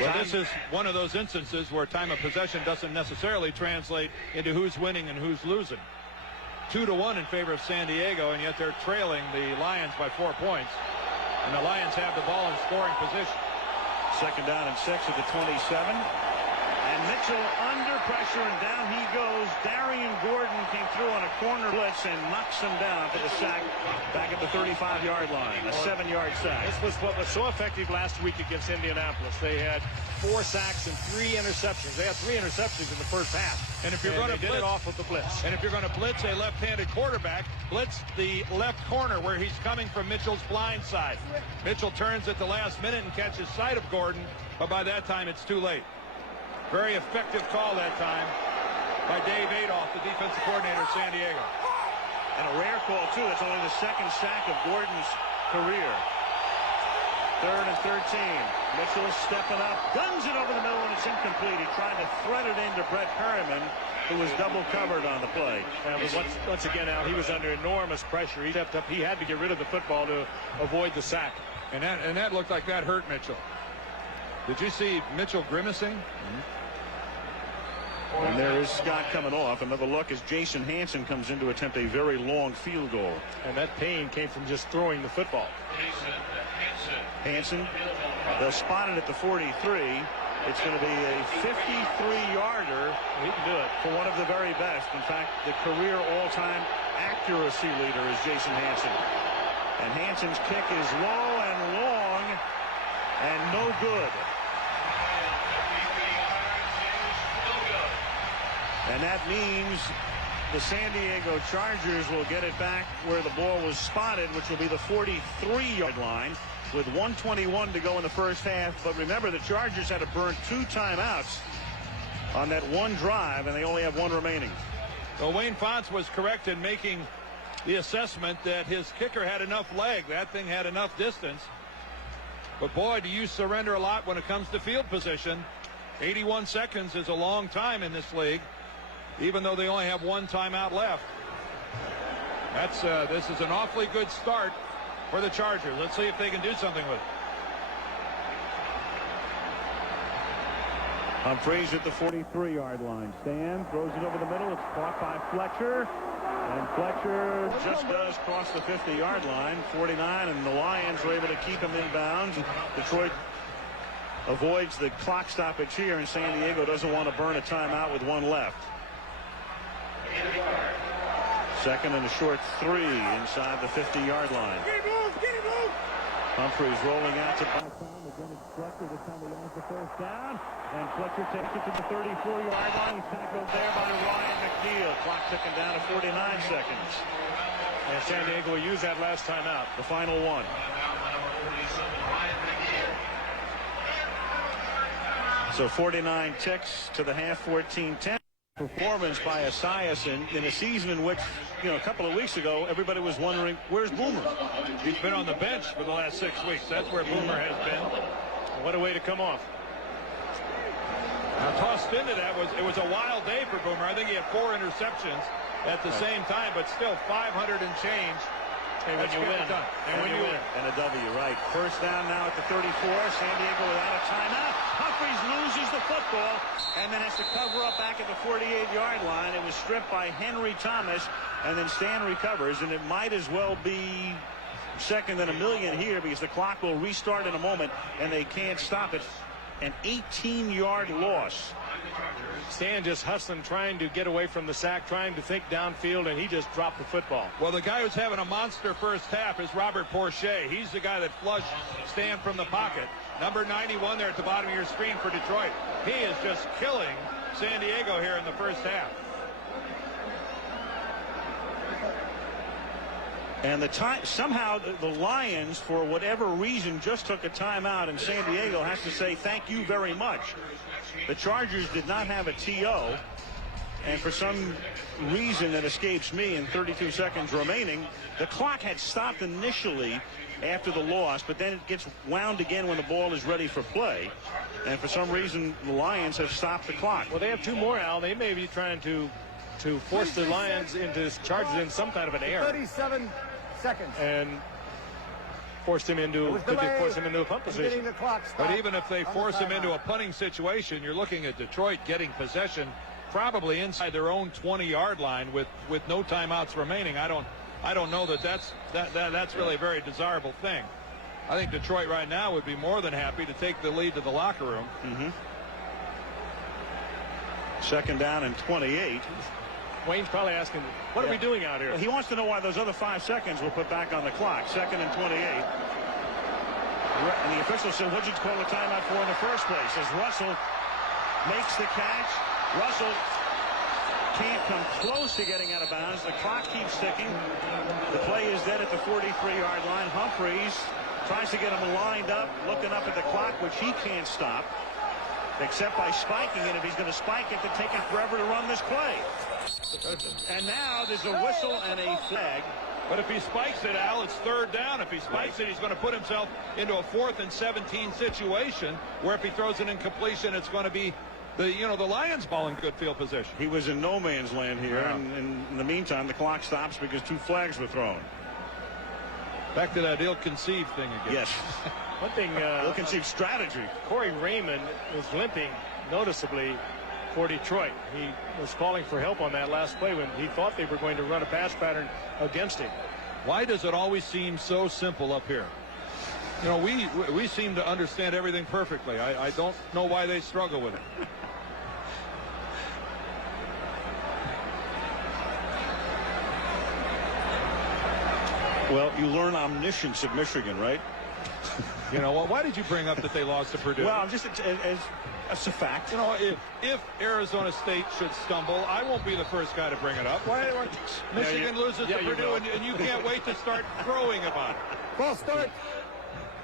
Well, this is one of those instances where time of possession doesn't necessarily translate into who's winning and who's losing. 2-1 in favor of San Diego, and yet they're trailing the Lions by 4 points. And the Lions have the ball in scoring position. 2nd down and 6 at the 27. And Mitchell under pressure, and down he goes. Darian Gordon came through on a corner blitz and knocks him down for the sack back at the 35-yard line. A 7-yard sack. This was what was so effective last week against Indianapolis. They had 4 sacks and 3 interceptions. They had 3 interceptions in the first half. And if you're going to get it off of the blitz. And if you're going to blitz a left-handed quarterback, blitz the left corner where he's coming from Mitchell's blind side. Mitchell turns at the last minute and catches sight of Gordon, but by that time it's too late. Very effective call that time by Dave Adolph, the defensive coordinator of San Diego. And a rare call, too. It's only the 2nd sack of Gordon's career. 3rd and 13. Mitchell stepping up, guns it over the middle, and it's incomplete. He tried to thread it into Brett Perryman, who was double covered on the play. But once again, Al, he was under enormous pressure. He stepped up. He had to get rid of the football to avoid the sack. And that looked like that hurt Mitchell. Did you see Mitchell grimacing? And there is Scott coming off. Another look as Jason Hansen comes in to attempt a very long field goal. And that pain came from just throwing the football. Hansen, they'll spot it at the 43. It's going to be a 53-yarder. He can do it. For one of the very best. In fact, the career all-time accuracy leader is Jason Hansen. And Hansen's kick is low and long and no good. And that means the San Diego Chargers will get it back where the ball was spotted, which will be the 43-yard line with 1:21 to go in the first half. But remember, the Chargers had to burn 2 timeouts on that one drive, and they only have 1 remaining. Well, Wayne Fontes was correct in making the assessment that his kicker had enough leg. That thing had enough distance. But boy, do you surrender a lot when it comes to field position. 81 seconds is a long time in this league, even though they only have 1 timeout left. This is an awfully good start for the Chargers. Let's see if they can do something with it. Humphreys at the 43-yard line. Stan throws it over the middle. It's caught by Fletcher. And Fletcher just does cross the 50-yard line. 49, and the Lions were able to keep him in bounds. Detroit avoids the clock stoppage here, and San Diego doesn't want to burn a timeout with 1 left. 2nd and a short 3 inside the 50-yard line. Humphreys rolling out to Fletcher. This time he owns the first down, and Fletcher takes it to the 34-yard line. He's tackled there by Ryan McNeil. Clock ticking down to 49 seconds. And San Diego will use that last time out. The final one. So 49 ticks to the half, 14-10. Performance by Esiason in a season in which, a couple of weeks ago, everybody was wondering, where's Boomer? He's been on the bench for the last 6 weeks. That's where Boomer has been. What a way to come off. Now, tossed into that, it was a wild day for Boomer. I think he had 4 interceptions at the same time, but still 500 and change And when Let's you get win. it done. And when you win. And a W, right. First down now at the 34. San Diego without a timeout. Humphries loses the football and then has to cover up back at the 48-yard line. It was stripped by Henry Thomas, and then Stan recovers, and it might as well be second than a million here because the clock will restart in a moment, and they can't stop it. An 18-yard loss. Stan just hustling, trying to get away from the sack, trying to think downfield, and he just dropped the football. Well, the guy who's having a monster first half is Robert Porcher. He's the guy that flushed Stan from the pocket. Number 91 there at the bottom of your screen for Detroit. He is just killing San Diego here in the first half. And somehow the Lions, for whatever reason, just took a timeout, and San Diego has to say thank you very much. The Chargers did not have a TO, and for some reason that escapes me, in 32 seconds remaining, the clock had stopped initially after the loss, but then it gets wound again when the ball is ready for play. And for some reason, the Lions have stopped the clock. Well, they have two more, Al. They may be trying to force the Lions into Chargers in some kind of an error. 37 seconds. And force him into a punt position. But even if they force him into a punting situation, you're looking at Detroit getting possession probably inside their own 20-yard line with no timeouts remaining. I don't know that's really a very desirable thing. I think Detroit right now would be more than happy to take the lead to the locker room. Second down and 28. Wayne's probably asking, what are we doing out here? Well, he wants to know why those other 5 seconds were put back on the clock. Second and 28. And the official said, what'd you call a timeout for in the first place? As Russell makes the catch. Russell can't come close to getting out of bounds. The clock keeps ticking. The play is dead at the 43-yard line. Humphries tries to get him lined up, looking up at the clock, which he can't stop, except by spiking it. If he's going to spike it, to take it forever to run this play. And now there's a whistle and a flag. But if he spikes it, Al, it's third down. If he spikes it, he's going to put himself into a 4th and 17 situation where if he throws an incompletion, it's going to be the Lions ball in good field position. He was in no man's land here, and in the meantime, the clock stops because 2 flags were thrown. Back to that ill-conceived thing again. Yes. One thing, ill-conceived strategy. Corey Raymond was limping noticeably for Detroit. He was calling for help on that last play when he thought they were going to run a pass pattern against him. Why does it always seem so simple up here? You know, we seem to understand everything perfectly. I don't know why they struggle with it. Well, you learn omniscience at Michigan, right? You know, well, why did you bring up that they lost to Purdue? Well, just as a fact. You know, if Arizona State should stumble, I won't be the first guy to bring it up. Why Michigan loses to Purdue, and you can't wait to start crowing about it. False start.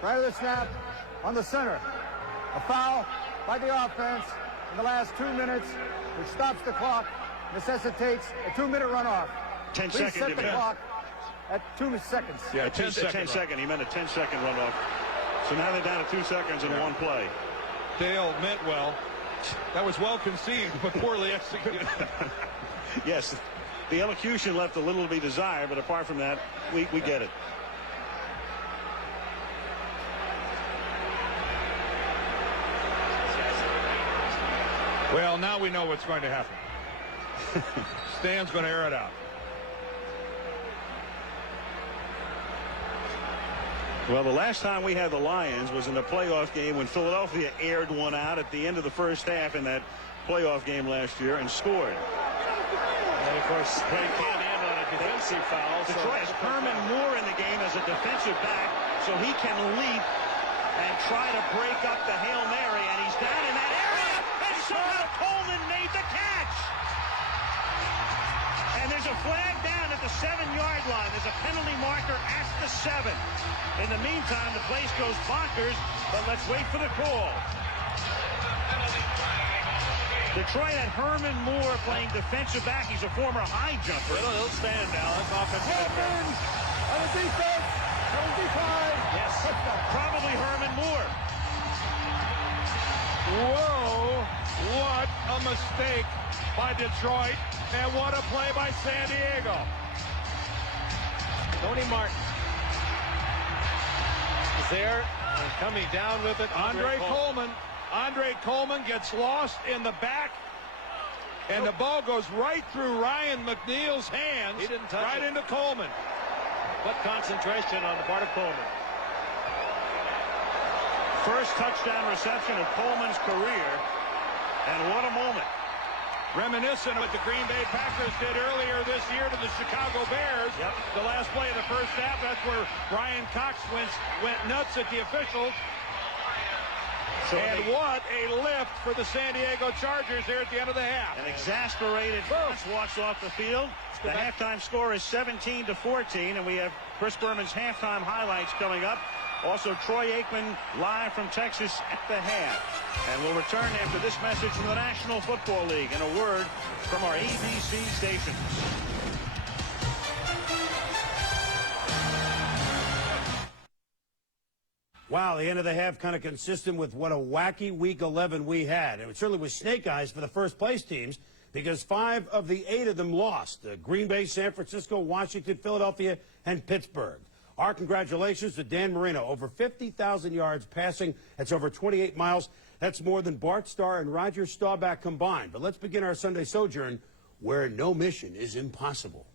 Right of the snap on the center. A foul by the offense in the last 2 minutes, which stops the clock, necessitates a 2-minute runoff. 10 Please seconds. set the clock at 2 seconds. Yeah, 10 second. He meant a 10-second runoff. So now they're down to 2 seconds in one play. Dale meant well. That was well conceived, but poorly executed. Yes, the elocution left a little to be desired, but apart from that, we get it. Well, now we know what's going to happen. Stan's going to air it out. Well, the last time we had the Lions was in the playoff game when Philadelphia aired one out at the end of the first half in that playoff game last year and scored. And, of course, they can't end on a defensive foul. Detroit has Herman Moore in the game as a defensive back, so he can leap and try to break up the Hail Mary, and he's down in that area, and somehow Coleman made the catch. And there's a flag down at the 7-yard line. There's a penalty marker at the 7. In the meantime, the place goes bonkers, but let's wait for the call. Detroit had Herman Moore playing defensive back. He's a former high jumper. He'll stand now. That's offensive. On the defense. Yes, probably Herman Moore. Whoa, what a mistake by Detroit, and what a play by San Diego. Tony Martin is there and coming down with it. Andre Coleman. Andre Coleman gets lost in the back, and the ball goes right through Ryan McNeil's hands. He didn't touch right it. into Coleman. What concentration on the part of Coleman. First touchdown reception of Coleman's career, and what a moment. Reminiscent of what the Green Bay Packers did earlier this year to the Chicago Bears. Yep. The last play of the first half, that's where Brian Cox went nuts at the officials. And what a lift for the San Diego Chargers here at the end of the half. An exasperated Fox walks off the field. The halftime score is 17-14, and we have Chris Berman's halftime highlights coming up. Also, Troy Aikman live from Texas at the half. And we'll return after this message from the National Football League and a word from our ABC stations. Wow, the end of the half kind of consistent with what a wacky Week 11 we had. And it certainly was snake eyes for the first place teams because 5 of the 8 of them lost. Green Bay, San Francisco, Washington, Philadelphia, and Pittsburgh. Our congratulations to Dan Marino. Over 50,000 yards passing. That's over 28 miles. That's more than Bart Starr and Roger Staubach combined. But let's begin our Sunday sojourn where no mission is impossible.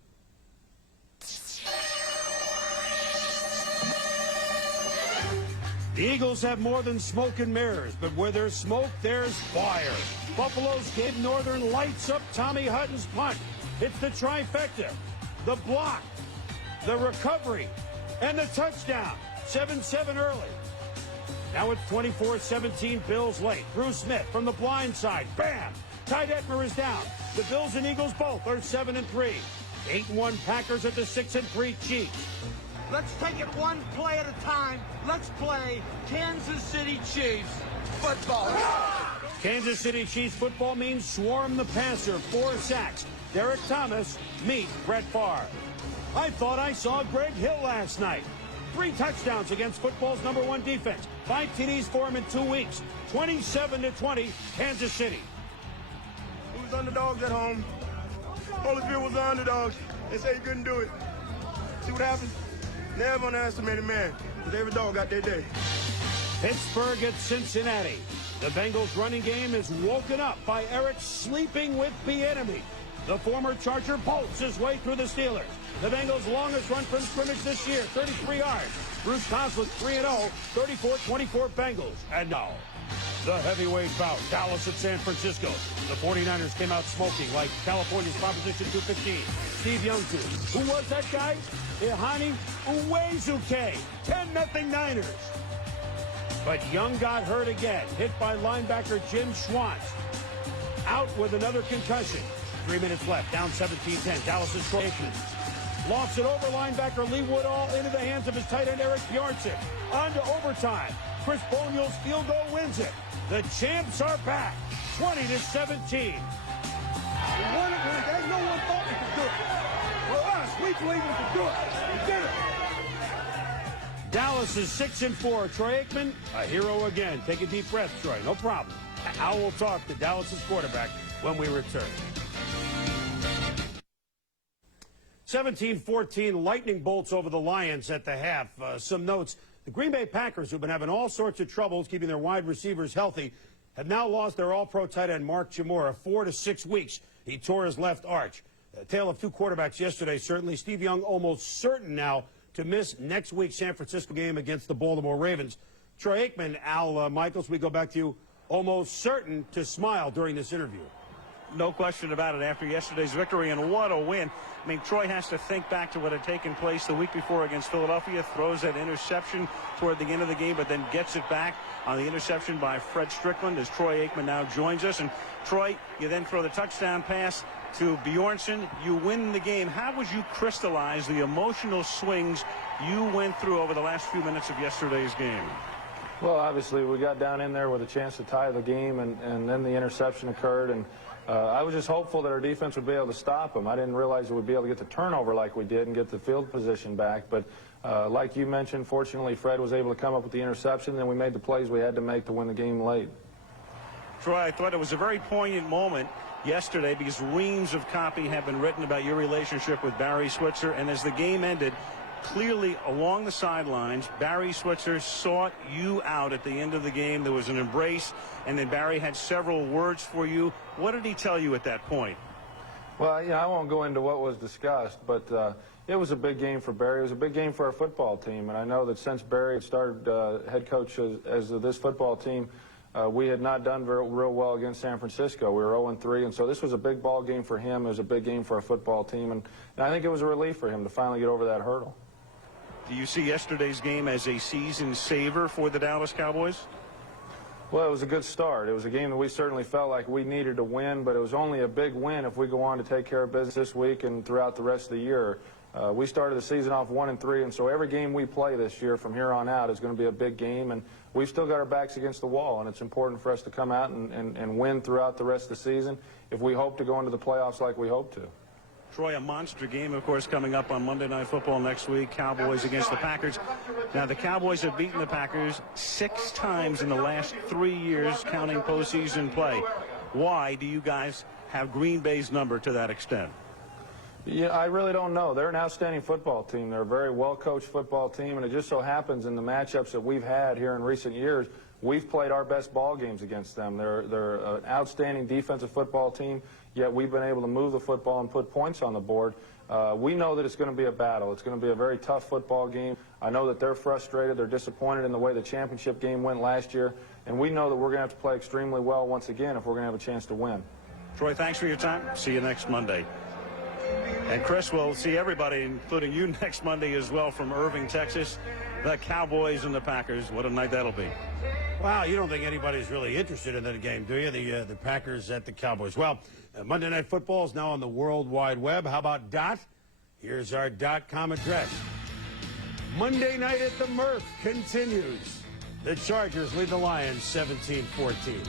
The Eagles have more than smoke and mirrors, but where there's smoke, there's fire. Buffalo's Gabe Northern lights up Tommy Hutton's punt. It's the trifecta, the block, the recovery, and the touchdown. 7-7 early. Now it's 24-17, Bills late. Bruce Smith from the blind side. Bam! Ty Detmer is down. The Bills and Eagles both are 7-3. 8-1 Packers at the 6-3 Chiefs. Let's take it one play at a time. Let's play Kansas City Chiefs football. Kansas City Chiefs football means swarm the passer, 4 sacks. Derek Thomas meet Brett Favre. I thought I saw Greg Hill last night. 3 touchdowns against football's #1 defense. 5 TDs for him in 2 weeks. 27-20, Kansas City. We was underdogs at home. Holyfield was the underdogs. They say he couldn't do it. See what happened? Never underestimate a man, because every dog got their day. Pittsburgh at Cincinnati. The Bengals running game is woken up by Eric sleeping with Bieniemy. The former Charger bolts his way through the Steelers. The Bengals' longest run from scrimmage this year, 33 yards. Bruce Coslet 3-0, 34-24 Bengals. And now, the heavyweight bout, Dallas at San Francisco. The 49ers came out smoking like California's Proposition 215. Steve Young, too. Who was that guy? Ihani Uwezuke. 10-0 Niners. But Young got hurt again, hit by linebacker Jim Schwantz. Out with another concussion. 3 minutes left, down 17-10. Dallas's Troy Aikman lofts it over linebacker Lee Woodall into the hands of his tight end Eric Bjornson. On to overtime. Chris Boniel's field goal wins it. The champs are back, 20-17. We won it. There's no one thought we could do it. For us, we believe we could do it. We did it. Dallas is 6-4. Troy Aikman, a hero again. Take a deep breath, Troy. No problem. I will talk to Dallas's quarterback when we return. 17-14, lightning bolts over the Lions at the half. Some notes. The Green Bay Packers, who've been having all sorts of troubles keeping their wide receivers healthy, have now lost their all-pro tight end Mark Chmura 4 to 6 weeks. He tore his left arch. A tale of 2 quarterbacks yesterday, certainly. Steve Young almost certain now to miss next week's San Francisco game against the Baltimore Ravens. Troy Aikman, Al Michaels, we go back to you, almost certain to smile during this interview. No question about it after yesterday's victory, and what a win. I mean, Troy has to think back to what had taken place the week before against Philadelphia, throws that interception toward the end of the game, but then gets it back on the interception by Fred Strickland as Troy Aikman now joins us. And Troy, you then throw the touchdown pass to Bjornson. You win the game. How would you crystallize the emotional swings you went through over the last few minutes of yesterday's game? Well, obviously, we got down in there with a chance to tie the game, and then the interception occurred, and I was just hopeful that our defense would be able to stop them. I didn't realize we'd be able to get the turnover like we did and get the field position back, but like you mentioned, fortunately, Fred was able to come up with the interception, and we made the plays we had to make to win the game late. Troy, I thought it was a very poignant moment yesterday because reams of copy have been written about your relationship with Barry Switzer, and as the game ended, clearly along the sidelines, Barry Switzer sought you out at the end of the game. There was an embrace, and then Barry had several words for you. What did he tell you at that point? Well, I won't go into what was discussed, but it was a big game for Barry. It was a big game for our football team, and I know that since Barry started head coach as this football team, we had not done real well against San Francisco. We were 0-3, and so this was a big ball game for him. It was a big game for our football team, and I think it was a relief for him to finally get over that hurdle. Do you see yesterday's game as a season saver for the Dallas Cowboys? Well, it was a good start. It was a game that we certainly felt like we needed to win, but it was only a big win if we go on to take care of business this week and throughout the rest of the year. We started the season off 1-3, and so every game we play this year from here on out is going to be a big game, and we've still got our backs against the wall, and it's important for us to come out and win throughout the rest of the season if we hope to go into the playoffs like we hope to. Troy, a monster game, of course, coming up on Monday Night Football next week. Cowboys against the Packers. Now, the Cowboys have beaten the Packers 6 times in the last 3 years, counting postseason play. Why do you guys have Green Bay's number to that extent? Yeah, I really don't know. They're an outstanding football team. They're a very well-coached football team, and it just so happens in the matchups that we've had here in recent years, we've played our best ball games against them. They're an outstanding defensive football team, yet we've been able to move the football and put points on the board. We know that it's going to be a battle. It's going to be a very tough football game. I know that they're frustrated. They're disappointed in the way the championship game went last year, and we know that we're going to have to play extremely well once again if we're going to have a chance to win. Troy, thanks for your time. See you next Monday. And Chris, will see everybody, including you, next Monday as well from Irving, Texas. The Cowboys and the Packers. What a night that'll be. Wow, you don't think anybody's really interested in that game, do you? The Packers at the Cowboys. Well, Monday Night Football is now on the World Wide Web. How about .? Here's our .com address. Monday night at the Murph continues. The Chargers lead the Lions 17-14.